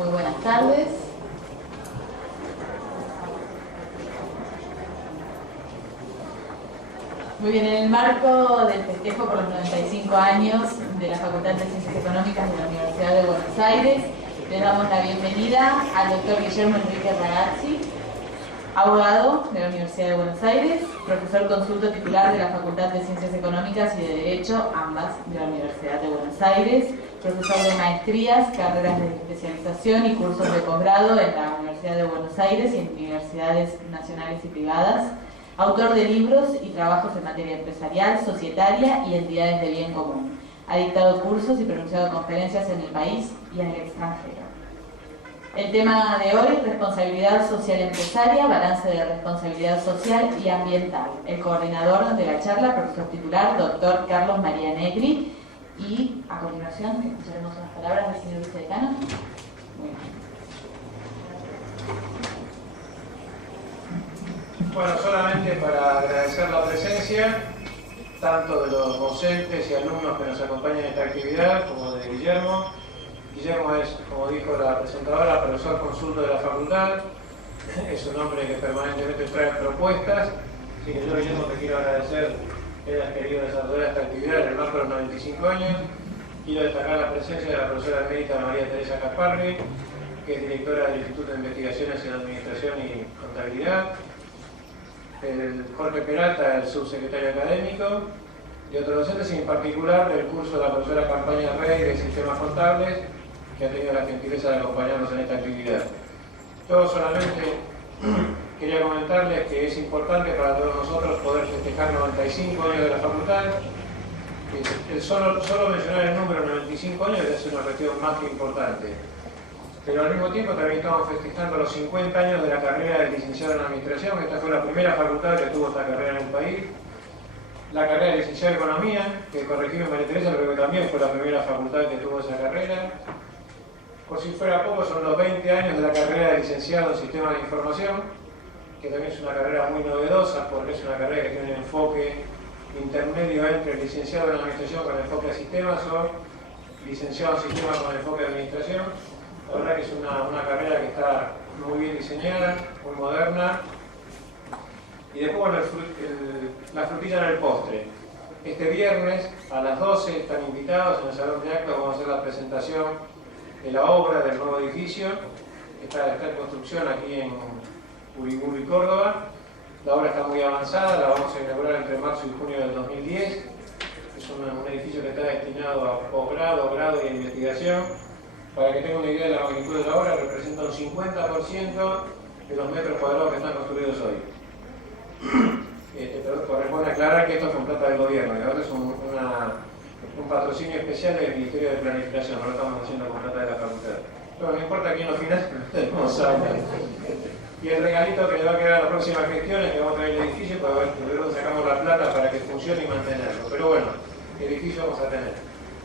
Muy buenas tardes. Muy bien, en el marco del festejo por los 95 años de la Facultad de Ciencias Económicas de la Universidad de Buenos Aires, le damos la bienvenida al doctor Guillermo Enrique Ragazzi, abogado de la Universidad de Buenos Aires, profesor consulto titular de la Facultad de Ciencias Económicas y de Derecho, ambas de la Universidad de Buenos Aires, profesor de maestrías, carreras de especialización y cursos de posgrado en la Universidad de Buenos Aires y en universidades nacionales y privadas, autor de libros y trabajos en materia empresarial, societaria y entidades de bien común. Ha dictado cursos y pronunciado conferencias en el país y en el extranjero. El tema de hoy, responsabilidad social empresaria, balance de responsabilidad social y ambiental. El coordinador de la charla, profesor titular, doctor Carlos María Negri. Y a continuación escucharemos unas palabras del señor vicedecano. Muy bien. Bueno, solamente para agradecer la presencia, tanto de los docentes y alumnos que nos acompañan en esta actividad, como de Guillermo. Guillermo es, como dijo la presentadora, profesor consulto de la facultad. Es un hombre que permanentemente trae propuestas, así que yo, Guillermo, te quiero agradecer que hayas querido desarrollar esta actividad en el marco de los 95 años. Quiero destacar la presencia de la profesora emérita María Teresa Casparri, que es directora del Instituto de Investigaciones en Administración y Contabilidad. El Jorge Peralta, el subsecretario académico, y otros docentes, y en particular del curso de la profesora Campaña Rey de Sistemas Contables, que ha tenido la gentileza de acompañarnos en esta actividad. Yo solamente quería comentarles que es importante para todos nosotros poder festejar 95 años de la facultad. Solo mencionar el número 95 años es una cuestión más que importante. Pero al mismo tiempo también estamos festejando los 50 años de la carrera de licenciado en Administración. Esta fue la primera facultad que tuvo esta carrera en el país. La carrera de licenciado en Economía, que corregime María Teresa, creo que también fue la primera facultad que tuvo esa carrera. Por si fuera poco, son los 20 años de la carrera de licenciado en Sistemas de Información, que también es una carrera muy novedosa porque es una carrera que tiene un enfoque intermedio entre licenciado en Administración con enfoque a sistemas o licenciado en Sistemas con enfoque a Administración. La verdad que es una carrera que está muy bien diseñada, muy moderna. Y después, bueno, la frutilla en el postre. Este viernes a las 12 están invitados en el Salón de Actos. Vamos a hacer la presentación de la obra del nuevo edificio. Está en construcción aquí en Uriburu, Córdoba. La obra está muy avanzada, la vamos a inaugurar entre marzo y junio del 2010. Es un edificio que está destinado a posgrado, grado y investigación. Para que tengan una idea de la magnitud de la obra, representa un 50% de los metros cuadrados que están construidos hoy. Pero corresponde aclarar que esto es con plata del gobierno, y ahora es un patrocinio especial del Ministerio de Planificación, no lo estamos haciendo con plata de la facultad. Pero no importa quién lo financia, no sabe. Y el regalito que le va a quedar a la próxima gestión es que vamos a traer el edificio para ver de dónde sacamos la plata para que funcione y mantenerlo. Pero bueno, el edificio vamos a tener.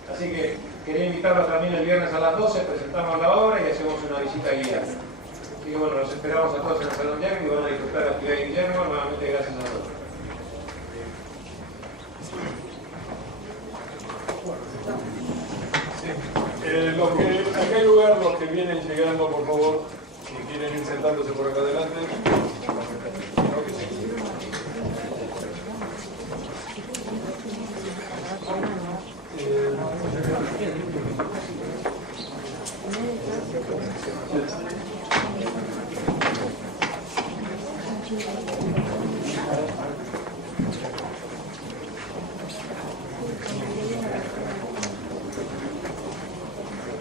Así que quería invitarlos también el viernes a las 12, presentamos la obra y hacemos una visita guiada. Así que bueno, los esperamos a todos en el Salón de Actos y van a disfrutar la actividad de Guillermo. Nuevamente gracias a todos. Acá hay lugar, los que vienen llegando, por favor, si quieren ir sentándose por acá adelante.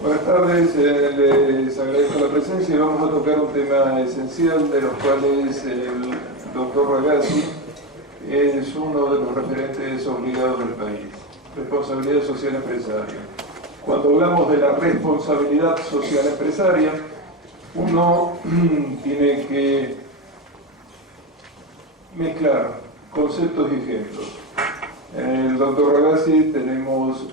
Buenas tardes, les agradezco la presencia y vamos a tocar un tema esencial de los cuales el doctor Ragazzi es uno de los referentes obligados del país: responsabilidad social empresaria. Cuando hablamos de la responsabilidad social empresaria, uno tiene que mezclar conceptos y ejemplos. En el doctor Ragazzi tenemos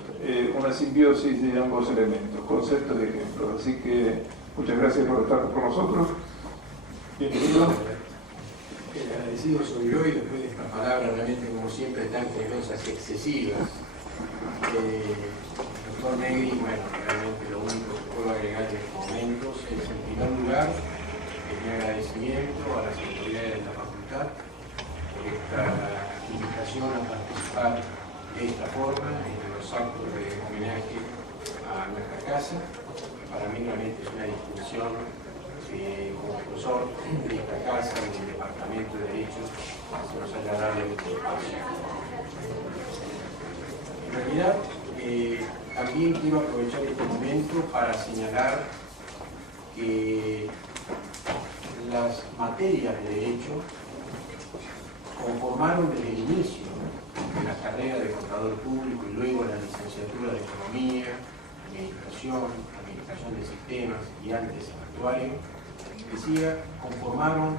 una simbiosis de ambos elementos, conceptos y ejemplos. Así que muchas gracias por estar con nosotros. Bienvenido. Agradecido soy yo, y después de estas palabras realmente, como siempre, tan generosas y excesivas. Doctor Negri, bueno, realmente lo único que puedo agregar en estos momentos es empezar mi agradecimiento a las autoridades de la facultad por esta invitación a participar de esta forma en los actos de homenaje a nuestra casa. Para mí realmente es una distinción como profesor de esta casa, del Departamento de Derecho, se nos haya dado este espacio. En realidad, también quiero aprovechar este momento para señalar que las materias de Derecho conformaron desde el inicio de la carrera de contador público y luego la licenciatura de Economía, Administración de Sistemas y antes Actuario, decía, conformaron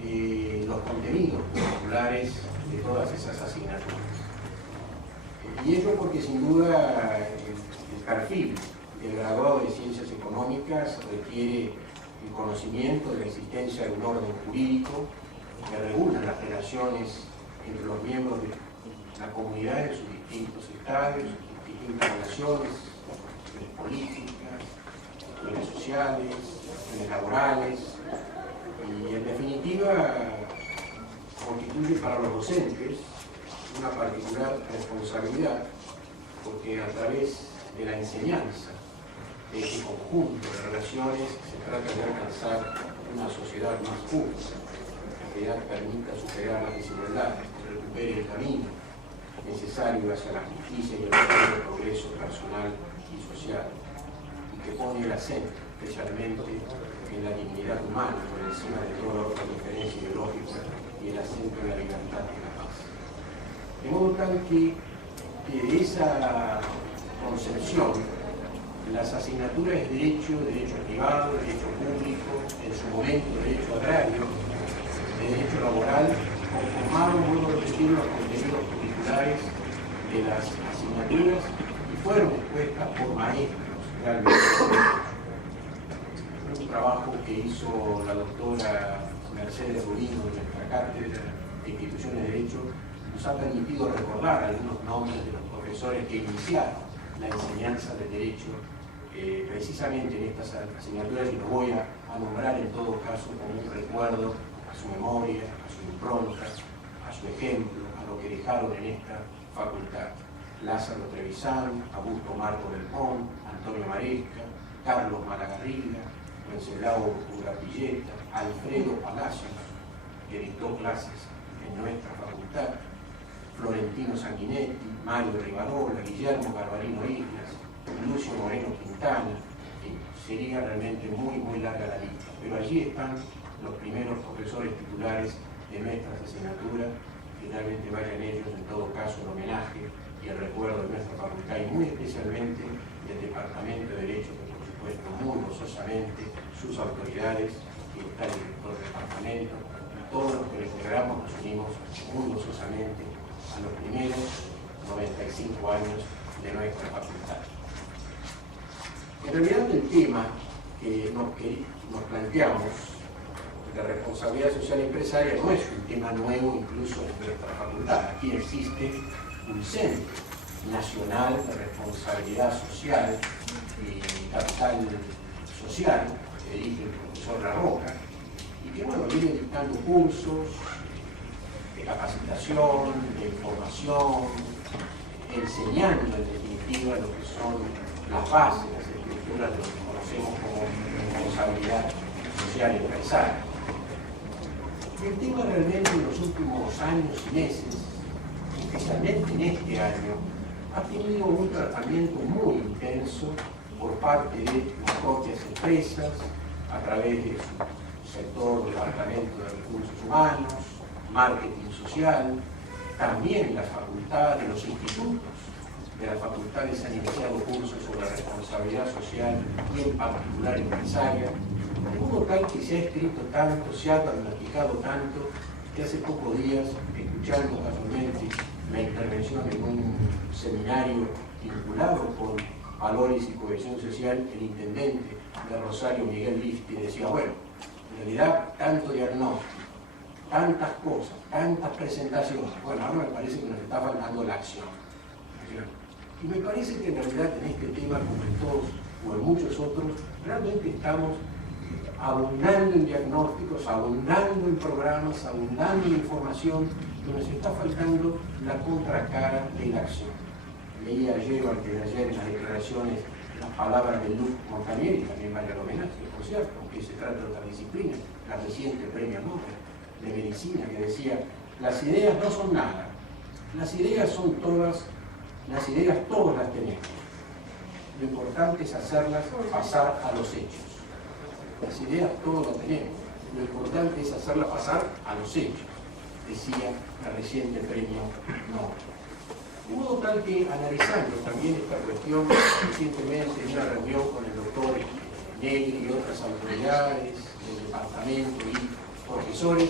los contenidos curriculares de todas esas asignaturas. Y ello porque sin duda el perfil del graduado de Ciencias Económicas requiere el conocimiento de la existencia de un orden jurídico que regula las relaciones entre los miembros de la comunidad en sus distintos estadios, distintas relaciones políticas, relaciones sociales, relaciones laborales, y en definitiva constituye para los docentes una particular responsabilidad, porque a través de la enseñanza de este conjunto de relaciones se trata de alcanzar una sociedad más justa, que permita superar las desigualdades, que recupere el camino necesario hacia la justicia y el progreso personal y social, y que pone el acento especialmente en la dignidad humana por encima de toda otra diferencia ideológica y el acento en la libertad y la paz. De modo tal que de esa concepción, las asignaturas de derecho privado, derecho público, en su momento derecho agrario, de derecho laboral, conformaron, vuelvo a repetir, los contenidos curriculares de las asignaturas y fueron expuestas por maestros realmente. Un trabajo que hizo la doctora Mercedes Rodino de nuestra cátedra de Instituciones de Derecho nos ha permitido recordar algunos nombres de los profesores que iniciaron la enseñanza del derecho precisamente en estas asignaturas, y los voy a nombrar en todo caso como un recuerdo a su memoria, a su impronta, a su ejemplo, a lo que dejaron en esta facultad. Lázaro Trevisan, Augusto Marco del Pont, Antonio Maresca, Carlos Malagarriga, Wenceslao Urapilleta, Alfredo Palacios, que dictó clases en nuestra facultad, Florentino Sanguinetti, Mario Rivarola, Guillermo Garbarino Islas, Lucio Moreno Quintana, sería realmente muy larga la lista, pero allí están los primeros profesores titulares de nuestras asignaturas, que realmente vayan ellos en todo caso el homenaje y el recuerdo de nuestra facultad, y muy especialmente del Departamento de Derecho, que por supuesto muy gozosamente sus autoridades, y está el director del departamento, y todos los que lo integramos nos unimos muy gozosamente a los primeros 95 años de nuestra facultad. En realidad el tema que nos planteamos de responsabilidad social empresaria no es un tema nuevo incluso en nuestra facultad. Aquí existe un Centro Nacional de Responsabilidad Social y Capital Social, que dirige el profesor La Roca, y que viene dictando cursos de capacitación, de información, enseñando en definitiva lo que son las bases, las estructuras de lo que conocemos como responsabilidad social empresaria. El tema realmente en los últimos años y meses, especialmente en este año, ha tenido un tratamiento muy intenso por parte de las propias empresas, a través de su sector, departamento de recursos humanos, marketing social, también las facultades, los institutos de las facultades han iniciado cursos sobre responsabilidad social y en particular empresaria, de modo tal que se ha escrito tanto, se ha diagnosticado tanto, que hace pocos días, escuchando casualmente la intervención en un seminario vinculado con valores y cohesión social, el intendente de Rosario, Miguel Lifti, decía, bueno, en realidad tanto diagnóstico, tantas cosas, tantas presentaciones, bueno, ahora me parece que nos está faltando la acción. Y me parece que en realidad en este tema, como en todos o en muchos otros, realmente estamos abundando en diagnósticos, abundando en programas, abundando en información, pero nos está faltando la contracara de la acción. Leí ayer o antes de ayer en las declaraciones las palabras de Luc Montagnier, y también vale el homenaje, por cierto, aunque se trata de otra disciplina, la reciente premio Nobel de Medicina, que decía: las ideas no son nada, las ideas son todas, las ideas todos las tenemos. Lo importante es hacerlas pasar a los hechos. Las ideas todos las tenemos, lo importante es hacerlas pasar a los hechos, decía la reciente premio Nobel. Hubo tal que, analizando también esta cuestión recientemente en una reunión con el doctor Negri y otras autoridades del departamento y profesores,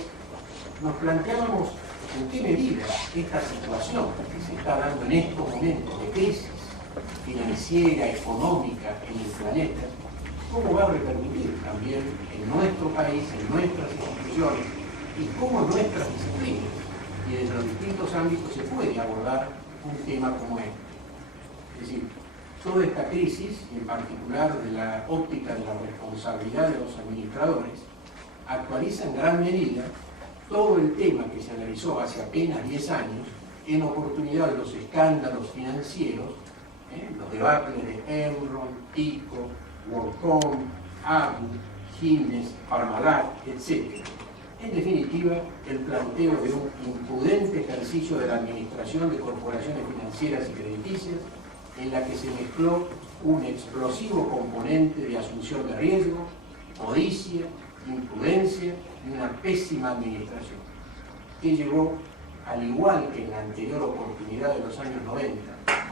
nos planteábamos en qué medida esta situación que se está dando en estos momentos de crisis financiera, económica en el planeta, cómo va a repercutir también en nuestro país, en nuestras instituciones y cómo en nuestras disciplinas y desde los distintos ámbitos se puede abordar un tema como este. Es decir, toda esta crisis, y en particular de la óptica de la responsabilidad de los administradores, actualiza en gran medida todo el tema que se analizó hace apenas 10 años en oportunidad de los escándalos financieros, los debates de Enron, Tico, WorldCom, Abu, Gines, Parmalat, etc. En definitiva, el planteo de un imprudente ejercicio de la administración de corporaciones financieras y crediticias en la que se mezcló un explosivo componente de asunción de riesgo, codicia, imprudencia y una pésima administración, que llevó, al igual que en la anterior oportunidad de los años 90,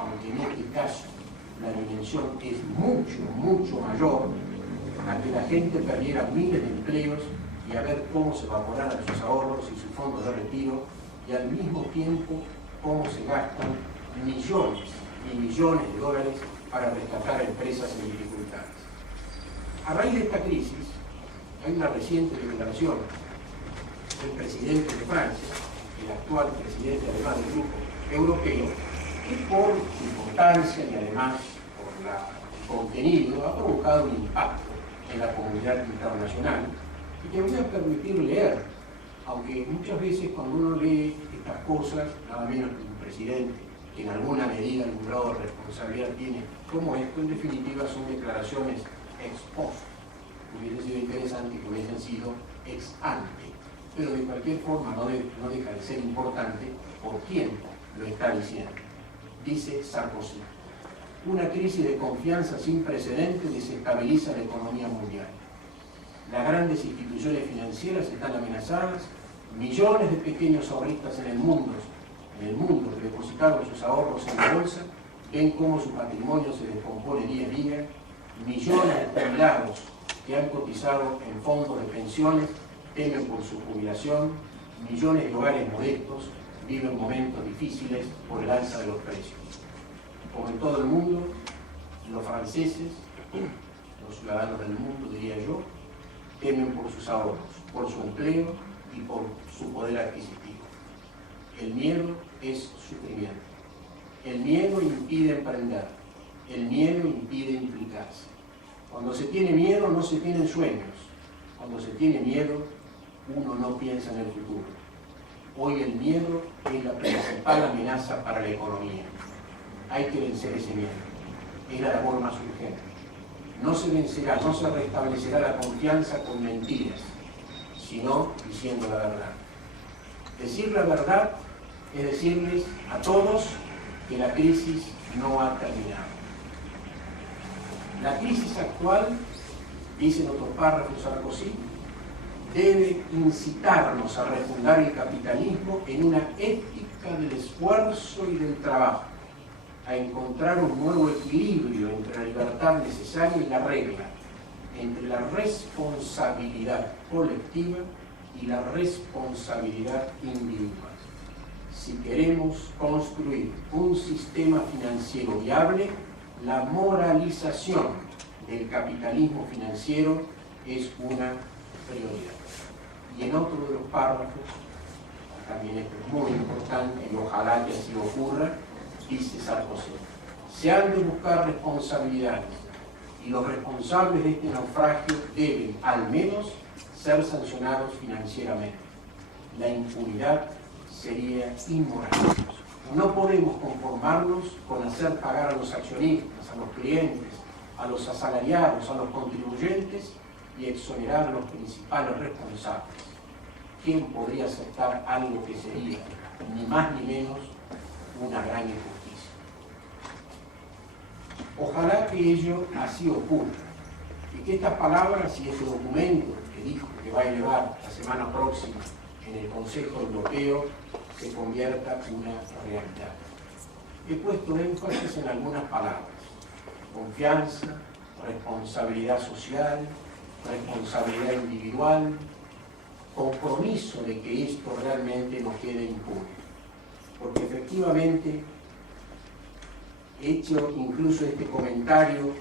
aunque en este caso la dimensión es mucho, mucho mayor, a que la gente perdiera miles de empleos y a ver cómo se evaporaran sus ahorros y sus fondos de retiro, y al mismo tiempo cómo se gastan millones y millones de dólares para rescatar a empresas en dificultades. A raíz de esta crisis, hay una reciente declaración del presidente de Francia, el actual presidente además del grupo europeo, que por su importancia y además por el contenido ha provocado un impacto en la comunidad internacional, y que me voy a permitir leer, aunque muchas veces cuando uno lee estas cosas, nada menos que un presidente que en alguna medida algún grado de responsabilidad tiene como esto, en definitiva son declaraciones ex post. Hubiese sido interesante que hubiesen sido ex ante, pero de cualquier forma no deja de ser importante por quién lo está diciendo. Dice Sarkozy: una crisis de confianza sin precedentes desestabiliza la economía mundial. Las grandes instituciones financieras están amenazadas, millones de pequeños ahorristas en el mundo que depositaron sus ahorros en la bolsa, ven cómo su patrimonio se descompone día a día, millones de jubilados que han cotizado en fondos de pensiones temen por su jubilación, millones de hogares modestos viven momentos difíciles por el alza de los precios. Como en todo el mundo, los franceses, los ciudadanos del mundo, diría yo, temen por sus ahorros, por su empleo y por su poder adquisitivo. El miedo es sufrimiento. El miedo impide emprender. El miedo impide implicarse. Cuando se tiene miedo no se tienen sueños. Cuando se tiene miedo, uno no piensa en el futuro. Hoy el miedo es la principal amenaza para la economía. Hay que vencer ese miedo. Es la labor más urgente. No se vencerá, no se restablecerá la confianza con mentiras, sino diciendo la verdad. Decir la verdad es decirles a todos que la crisis no ha terminado. La crisis actual, dice en otro párrafo Sarkozy, debe incitarnos a refundar el capitalismo en una ética del esfuerzo y del trabajo, a encontrar un nuevo equilibrio entre la libertad necesaria y la regla, entre la responsabilidad colectiva y la responsabilidad individual. Si queremos construir un sistema financiero viable, la moralización del capitalismo financiero es una prioridad. Y en otro de los párrafos, también esto es muy importante y ojalá que así ocurra, dice Sarkozy: se han de buscar responsabilidades y los responsables de este naufragio deben, al menos, ser sancionados financieramente. La impunidad sería inmoral. No podemos conformarnos con hacer pagar a los accionistas, a los clientes, a los asalariados, a los contribuyentes y exonerar a los principales responsables. ¿Quién podría aceptar algo que sería, ni más ni menos, una gran injusticia? Ojalá que ello así ocurra y que estas palabras y este documento que dijo que va a elevar la semana próxima en el Consejo Europeo se convierta en una realidad. He puesto énfasis en algunas palabras: confianza, responsabilidad social, responsabilidad individual, compromiso de que esto realmente no quede impune. Porque efectivamente he hecho incluso este comentario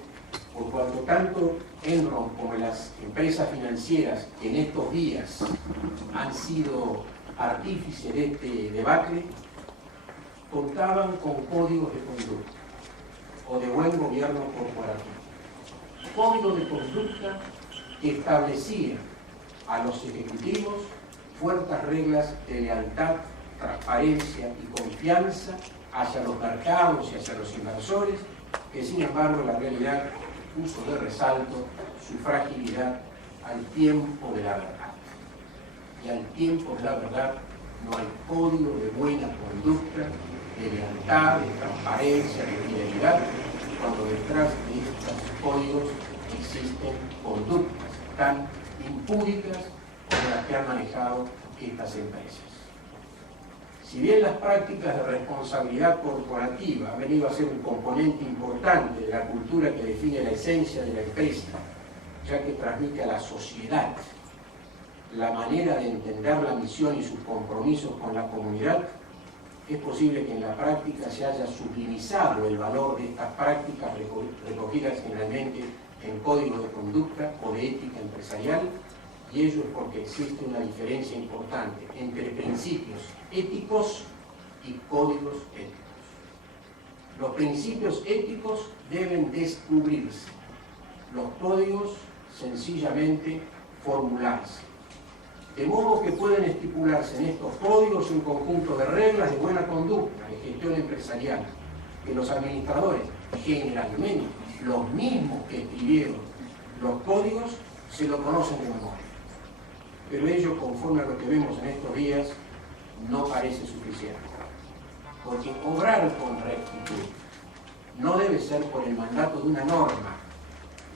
por cuanto tanto Enron como las empresas financieras que en estos días han sido artífices de este debacle contaban con códigos de conducta o de buen gobierno corporativo. Códigos de conducta que establecían a los ejecutivos fuertes reglas de lealtad, transparencia y confianza hacia los mercados y hacia los inversores, que sin embargo la realidad puso de resalto su fragilidad al tiempo de la verdad. Y al tiempo de la verdad no hay código de buena conducta, de lealtad, de transparencia, de fidelidad, cuando detrás de estos códigos existen conductas tan impúdicas como las que han manejado estas empresas. Si bien las prácticas de responsabilidad corporativa han venido a ser un componente importante de la cultura que define la esencia de la empresa, ya que transmite a la sociedad la manera de entender la misión y sus compromisos con la comunidad, es posible que en la práctica se haya sublimizado el valor de estas prácticas recogidas generalmente en códigos de conducta o de ética empresarial, y ello es porque existe una diferencia importante entre principios éticos y códigos éticos. Los principios éticos deben descubrirse, los códigos sencillamente formularse. De modo que pueden estipularse en estos códigos un conjunto de reglas de buena conducta, de gestión empresarial, que los administradores, generalmente los mismos que escribieron los códigos, se lo conocen de memoria. Pero ello, conforme a lo que vemos en estos días, no parece suficiente. Porque obrar con rectitud no debe ser por el mandato de una norma,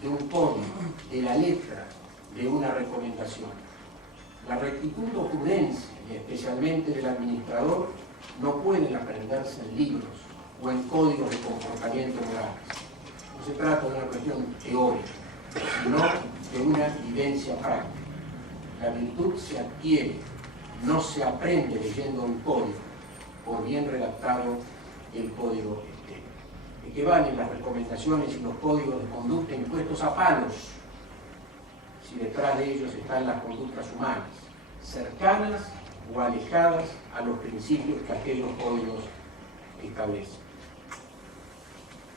de un código, de la letra, de una recomendación. La rectitud o prudencia, y especialmente del administrador, no pueden aprenderse en libros o en códigos de comportamiento moral. No se trata de una cuestión teórica, sino de una vivencia práctica. La virtud se adquiere, no se aprende leyendo un código, por bien redactado el código esté. ¿De qué valen las recomendaciones y los códigos de conducta impuestos a palos si detrás de ellos están las conductas humanas, cercanas o alejadas a los principios que aquellos códigos establecen?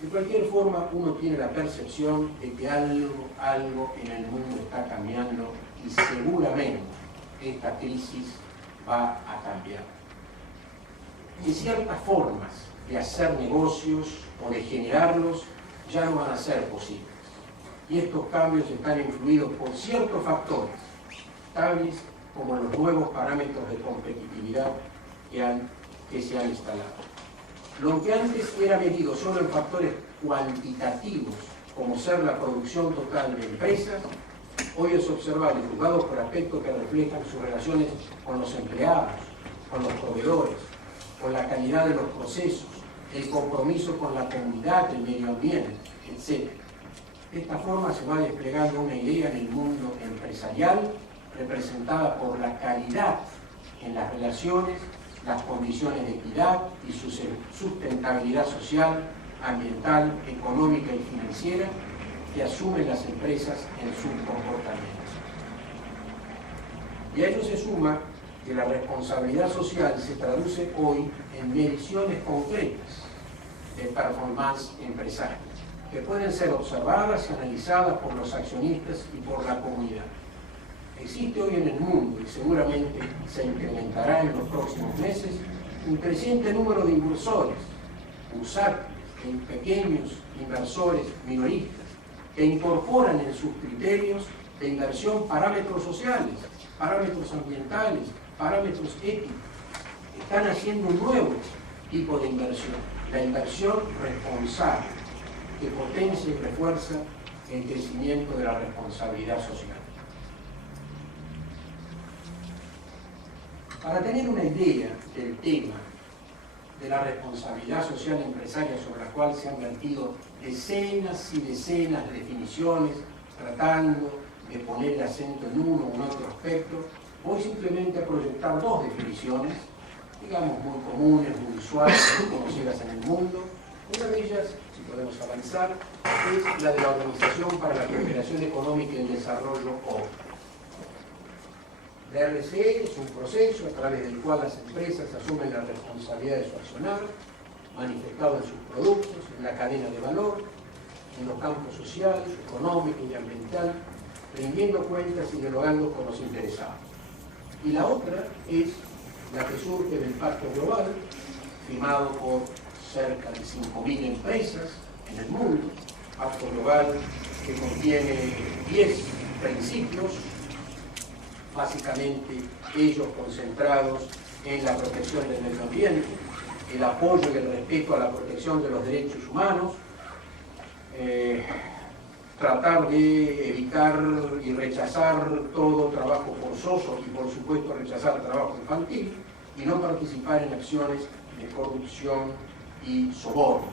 De cualquier forma, uno tiene la percepción de que algo en el mundo está cambiando y seguramente esta crisis va a cambiar. Y ciertas formas de hacer negocios o de generarlos ya no van a ser posibles. Y estos cambios están influidos por ciertos factores, tales como los nuevos parámetros de competitividad que se han instalado. Lo que antes era medido solo en factores cuantitativos, como ser la producción total de empresas, hoy es observable y juzgado por aspectos que reflejan sus relaciones con los empleados, con los proveedores, con la calidad de los procesos, el compromiso con la comunidad, el medio ambiente, etc. De esta forma se va desplegando una idea en el mundo empresarial representada por la calidad en las relaciones, las condiciones de equidad y su sustentabilidad social, ambiental, económica y financiera que asumen las empresas en sus comportamientos. Y a ello se suma que la responsabilidad social se traduce hoy en mediciones concretas de performance empresarial. que pueden ser observadas y analizadas por los accionistas y por la comunidad. Existe hoy en el mundo, y seguramente se incrementará en los próximos meses, un creciente número de inversores, bursátiles, pequeños inversores minoristas, que incorporan en sus criterios de inversión parámetros sociales, parámetros ambientales, parámetros éticos. Están haciendo un nuevo tipo de inversión, la inversión responsable, que potencia y refuerza el crecimiento de la responsabilidad social. Para tener una idea del tema de la responsabilidad social empresaria, sobre la cual se han vertido decenas y decenas de definiciones, tratando de poner el acento en uno u otro aspecto, voy simplemente a proyectar dos definiciones, digamos muy comunes, muy usuales, muy conocidas en el mundo. Una de ellas, si podemos avanzar, es la de la Organización para la Cooperación Económica y el Desarrollo, OCDE. La RCE es un proceso a través del cual las empresas asumen la responsabilidad de su accionar, manifestado en sus productos, en la cadena de valor, en los campos social, económico y ambiental, rindiendo cuentas y dialogando con los interesados. Y la otra es la que surge del Pacto Global, firmado por cerca de 5.000 empresas en el mundo, Pacto Global que contiene 10 principios, básicamente ellos concentrados en la protección del medio ambiente, el apoyo y el respeto a la protección de los derechos humanos, tratar de evitar y rechazar todo trabajo forzoso y por supuesto rechazar el trabajo infantil y no participar en acciones de corrupción y soborno.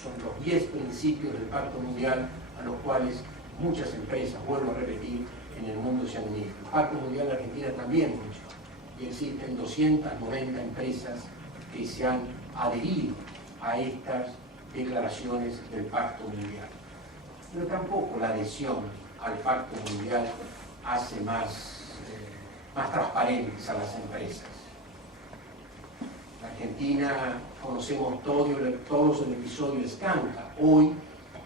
Son los 10 principios del Pacto Mundial a los cuales muchas empresas, vuelvo a repetir, en el mundo se han unido. El Pacto Mundial de Argentina también funciona y existen 290 empresas que se han adherido a estas declaraciones del Pacto Mundial. Pero tampoco la adhesión al Pacto Mundial hace más transparentes a las empresas. En Argentina conocemos todos el episodio Escanca, hoy,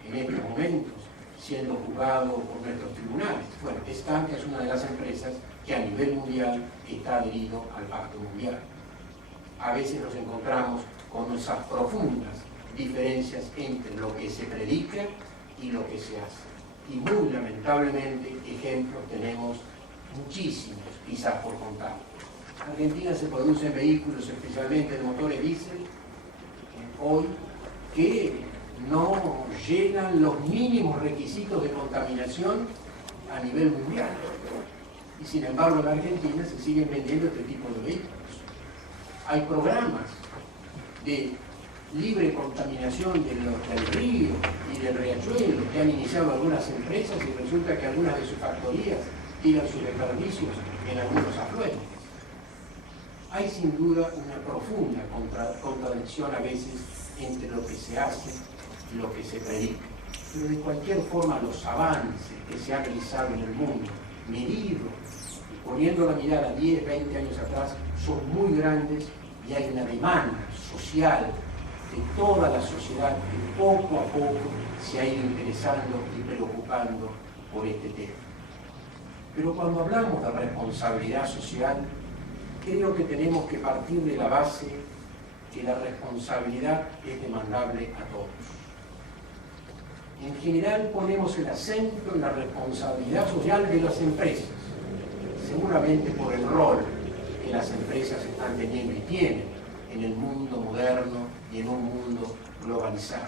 en estos momentos, siendo juzgado por nuestros tribunales. Bueno, Escanca es una de las empresas que a nivel mundial está adherido al Pacto Mundial. A veces nos encontramos con esas profundas diferencias entre lo que se predica y lo que se hace. Y muy lamentablemente ejemplos tenemos muchísimos, quizás por contar. En Argentina se producen vehículos, especialmente de motores diésel, hoy, que no llenan los mínimos requisitos de contaminación a nivel mundial. Y sin embargo en Argentina se siguen vendiendo este tipo de vehículos. Hay programas de libre contaminación del río y del riachuelo que han iniciado algunas empresas y resulta que algunas de sus factorías tiran sus desperdicios en algunos afluentes. Hay sin duda una profunda contradicción a veces entre lo que se hace y lo que se predica. Pero de cualquier forma los avances que se han realizado en el mundo, medidos, poniendo la mirada 10, 20 años atrás, son muy grandes y hay una demanda social de toda la sociedad que poco a poco se ha ido interesando y preocupando por este tema. Pero cuando hablamos de responsabilidad social, creo que tenemos que partir de la base que la responsabilidad es demandable a todos. En general ponemos el acento en la responsabilidad social de las empresas, seguramente por el rol que las empresas están teniendo y tienen en el mundo moderno y en un mundo globalizado.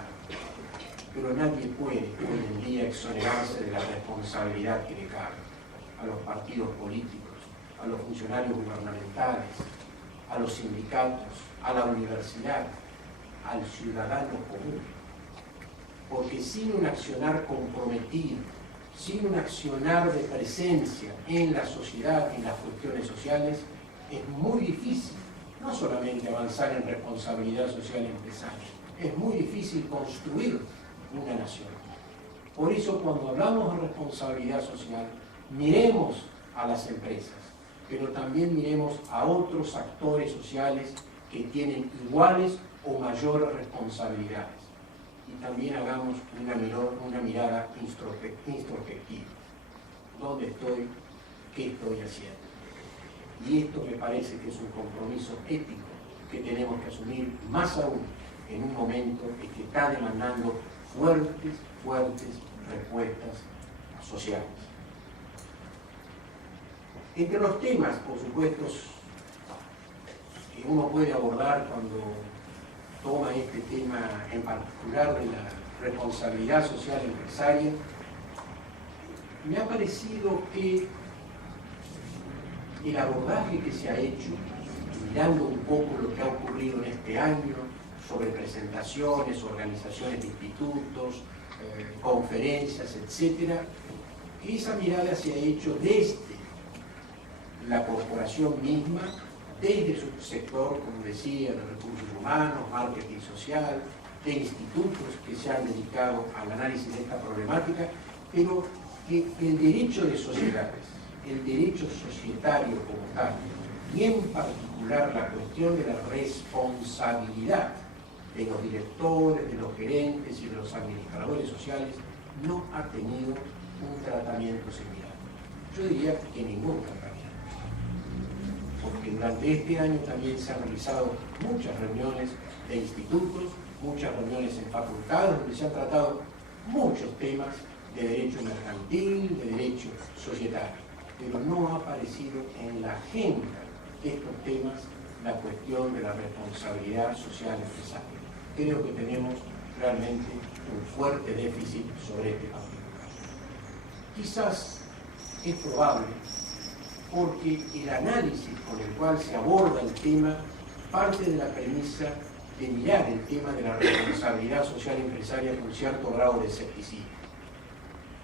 Pero nadie puede hoy en día exonerarse de la responsabilidad que le cabe a los partidos políticos, a los funcionarios gubernamentales, a los sindicatos, a la universidad, al ciudadano común. Porque sin un accionar comprometido, sin un accionar de presencia en la sociedad, en las cuestiones sociales, es muy difícil no solamente avanzar en responsabilidad social empresaria, es muy difícil construir una nación. Por eso cuando hablamos de responsabilidad social, miremos a las empresas, pero también miremos a otros actores sociales que tienen iguales o mayores responsabilidades. y también hagamos una mirada introspectiva. ¿Dónde estoy? ¿Qué estoy haciendo? Y esto me parece que es un compromiso ético que tenemos que asumir, más aún en un momento que está demandando fuertes respuestas sociales. Entre los temas, por supuesto, que uno puede abordar cuando toma este tema en particular de la responsabilidad social empresaria, me ha parecido que el abordaje que se ha hecho, mirando un poco lo que ha ocurrido en este año, sobre presentaciones, organizaciones de institutos, conferencias, etc., que esa mirada se ha hecho desde la corporación misma, desde su sector, como decía, de recursos humanos, marketing social, de institutos que se han dedicado al análisis de esta problemática, pero que el derecho de sociedades, el derecho societario como tal, y en particular la cuestión de la responsabilidad de los directores, de los gerentes y de los administradores sociales, no ha tenido un tratamiento similar. Yo diría que ningún tratamiento. Porque durante este año también se han realizado muchas reuniones de institutos, muchas reuniones en facultades, donde se han tratado muchos temas de derecho mercantil, de derecho societario, pero no ha aparecido en la agenda de estos temas la cuestión de la responsabilidad social empresaria. Creo que tenemos realmente un fuerte déficit sobre este particular. Quizás es probable porque el análisis con el cual se aborda el tema parte de la premisa de mirar el tema de la responsabilidad social empresaria con cierto grado de escepticismo.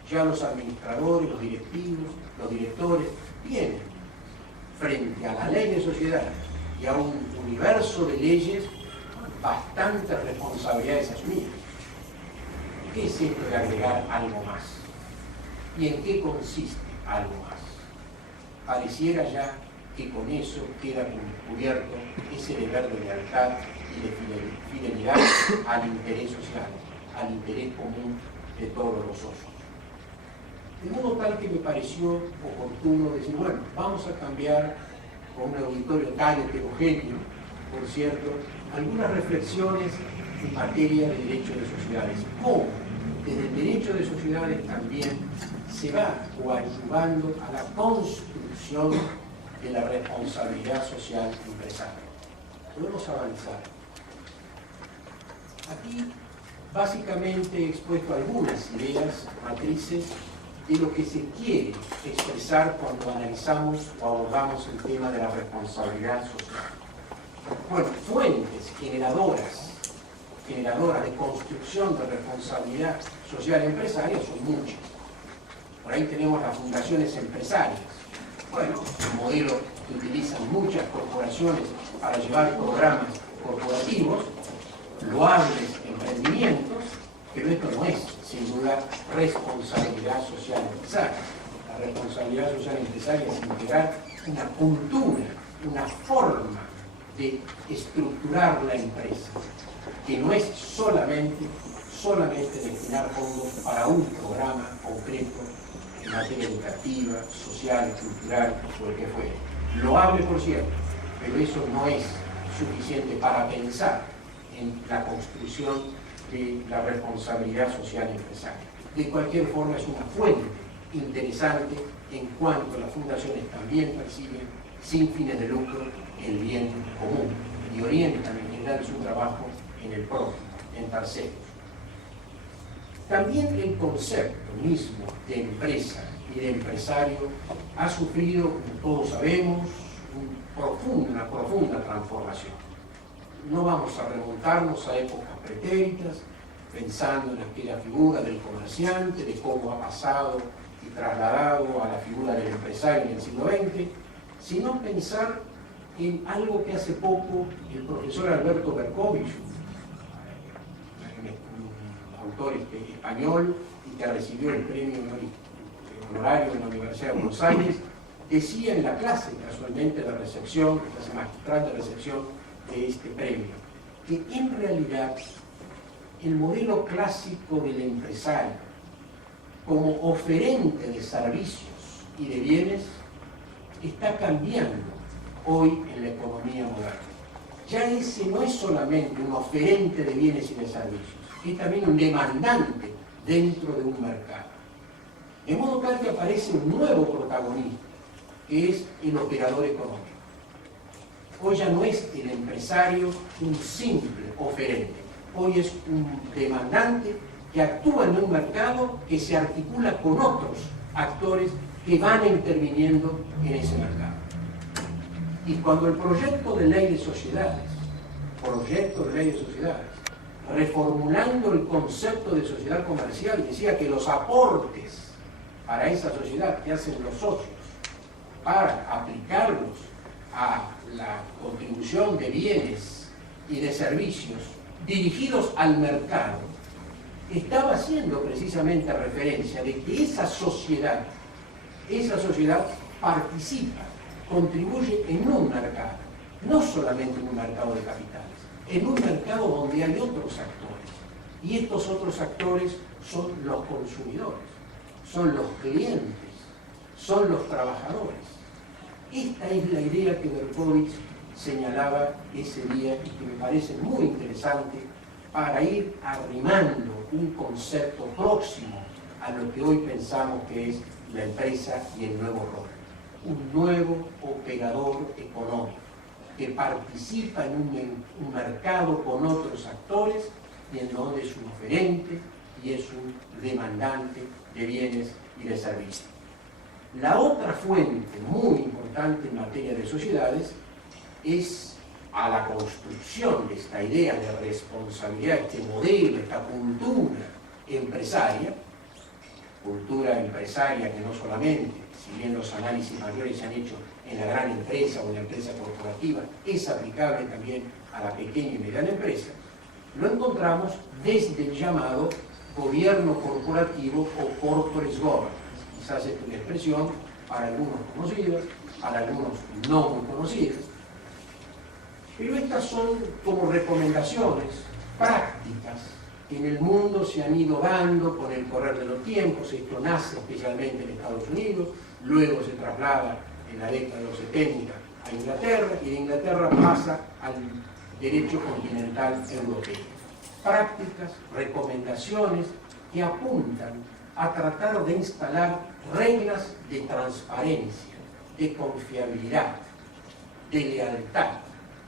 Ya los administradores, los directivos, los directores tienen frente a la ley de sociedades y a un universo de leyes bastantes responsabilidades asumidas. ¿Qué es esto de agregar algo más? ¿Y en qué consiste algo más? Pareciera ya que con eso queda cubierto ese deber de lealtad y de fidelidad al interés social, al interés común de todos los socios. De modo tal que me pareció oportuno decir, bueno, vamos a cambiar con un auditorio tan heterogéneo, por cierto, algunas reflexiones en materia de derecho de sociedades. ¿Cómo? Desde el derecho de sociedades también se va coadyuvando a la construcción de la responsabilidad social empresaria. Podemos avanzar. Aquí básicamente he expuesto algunas ideas, matrices, de lo que se quiere expresar cuando analizamos o abordamos el tema de la responsabilidad social. Bueno, fuentes generadoras de construcción de responsabilidad social empresaria son muchas. Por ahí tenemos las fundaciones empresarias. Bueno, un modelo que utilizan muchas corporaciones para llevar programas corporativos, loables emprendimientos, pero esto no es, sin duda, responsabilidad social empresaria. La responsabilidad social empresaria es integrar una cultura, una forma de estructurar la empresa, que no es solamente destinar fondos para un programa concreto en materia educativa, social, cultural o el que fuere. Loable, por cierto, pero eso no es suficiente para pensar en la construcción de la responsabilidad social empresaria. De cualquier forma, es una fuente interesante en cuanto las fundaciones también perciben, sin fines de lucro, el bien común y orientan en general su trabajo en el prójimo, en terceros. También el concepto mismo de empresa y de empresario ha sufrido, como todos sabemos, una profunda transformación. No vamos a remontarnos a épocas pretéritas, pensando en aquella figura del comerciante, de cómo ha pasado y trasladado a la figura del empresario en el siglo XX, sino pensar en algo que hace poco el profesor Alberto Berkovich, un autor español y que recibió el premio honorario de la Universidad de Buenos Aires, decía en la clase, casualmente, de recepción, la clase magistral de recepción de este premio, que en realidad el modelo clásico del empresario como oferente de servicios y de bienes está cambiando hoy en la economía moderna. Ya ese no es solamente un oferente de bienes y de servicios, es también un demandante dentro de un mercado. De modo tal que aparece un nuevo protagonista, que es el operador económico. Hoy ya no es el empresario un simple oferente, hoy es un demandante que actúa en un mercado que se articula con otros actores que van interviniendo en ese mercado. Y cuando el proyecto de ley de sociedades, reformulando el concepto de sociedad comercial, decía que los aportes para esa sociedad que hacen los socios para aplicarlos a la contribución de bienes y de servicios dirigidos al mercado, estaba haciendo precisamente referencia de que esa sociedad participa, contribuye en un mercado, no solamente en un mercado de capitales, en un mercado donde hay otros actores. Y estos otros actores son los consumidores, son los clientes, son los trabajadores. Esta es la idea que Berkovich señalaba ese día y que me parece muy interesante para ir arrimando un concepto próximo a lo que hoy pensamos que es la empresa y el nuevo rol. Un nuevo operador económico que participa en un mercado con otros actores y en donde es un oferente y es un demandante de bienes y de servicios. La otra fuente muy importante en materia de sociedades es a la construcción de esta idea de responsabilidad, este modelo, esta cultura empresaria que no solamente, si bien los análisis mayores se han hecho en la gran empresa o en la empresa corporativa, es aplicable también a la pequeña y mediana empresa, lo encontramos desde el llamado gobierno corporativo o corporate governance. Quizás es una expresión para algunos conocidas, para algunos no muy conocidas, pero estas son como recomendaciones prácticas que en el mundo se han ido dando con el correr de los tiempos. Esto nace especialmente en Estados Unidos, luego se traslada en la década de los 70 a Inglaterra y de Inglaterra pasa al derecho continental europeo. Prácticas, recomendaciones que apuntan a tratar de instalar reglas de transparencia, de confiabilidad, de lealtad,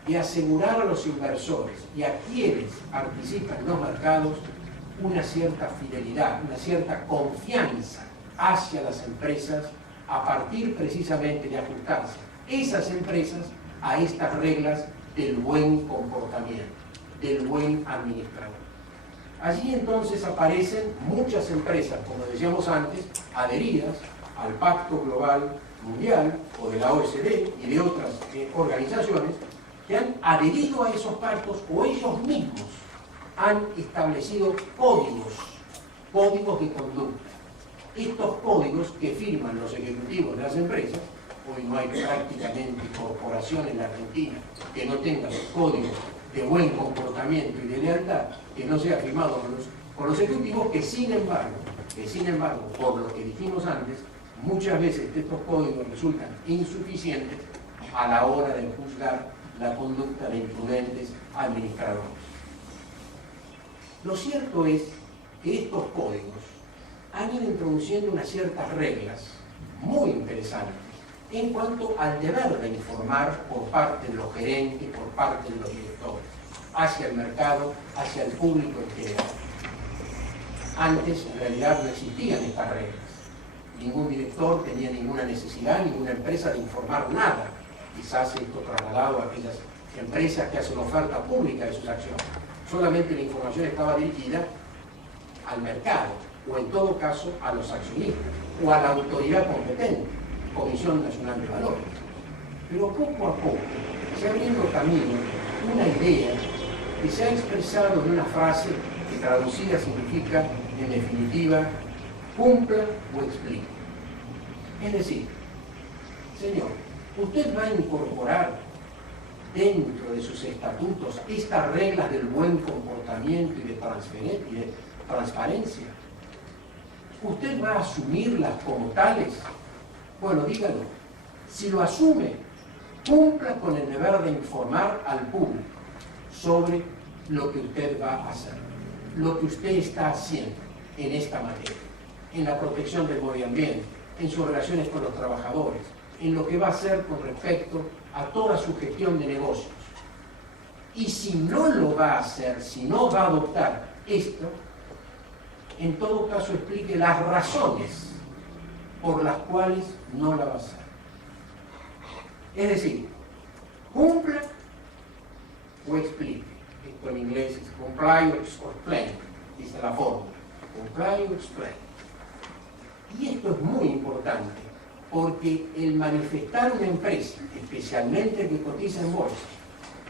de asegurar a los inversores y a quienes participan en los mercados una cierta fidelidad, una cierta confianza hacia las empresas a partir precisamente de ajustarse esas empresas a estas reglas del buen comportamiento, del buen administrador. Allí entonces aparecen muchas empresas, como decíamos antes, adheridas al Pacto Global Mundial o de la OECD y de otras organizaciones que han adherido a esos pactos o ellos mismos han establecido códigos de conducta. Estos códigos que firman los ejecutivos de las empresas, hoy no hay prácticamente corporación en la Argentina que no tenga los códigos de buen comportamiento y de lealtad, que no sea firmado por los ejecutivos, que sin embargo, por lo que dijimos antes, muchas veces estos códigos resultan insuficientes a la hora de juzgar la conducta de imprudentes administradores. Lo cierto es que estos códigos han ido introduciendo unas ciertas reglas muy interesantes en cuanto al deber de informar por parte de los gerentes, por parte de los directores, hacia el mercado, hacia el público en general. Antes, en realidad, no existían estas reglas. Ningún director tenía ninguna necesidad, ninguna empresa de informar nada. Quizás esto trasladado a aquellas empresas que hacen oferta pública de sus acciones. Solamente la información estaba dirigida al mercado, o en todo caso a los accionistas, o a la autoridad competente, Comisión Nacional de Valores. Pero poco a poco se ha abriendo camino una idea que se ha expresado en una frase que traducida significa, en definitiva, cumpla o explique. Es decir, señor, usted va a incorporar dentro de sus estatutos estas reglas del buen comportamiento y de transparencia, ¿usted va a asumirlas como tales? Bueno, dígalo. Si lo asume, cumpla con el deber de informar al público sobre lo que usted va a hacer, lo que usted está haciendo en esta materia, en la protección del medio ambiente, en sus relaciones con los trabajadores, en lo que va a hacer con respecto a toda su gestión de negocios. Y si no lo va a hacer, si no va a adoptar esto, en todo caso explique las razones por las cuales no la va a hacer. Es decir, cumpla o explique. Esto en inglés es comply or explain, dice la fórmula. Comply or explain. Y esto es muy importante, porque el manifestar una empresa, especialmente que cotiza en bolsa,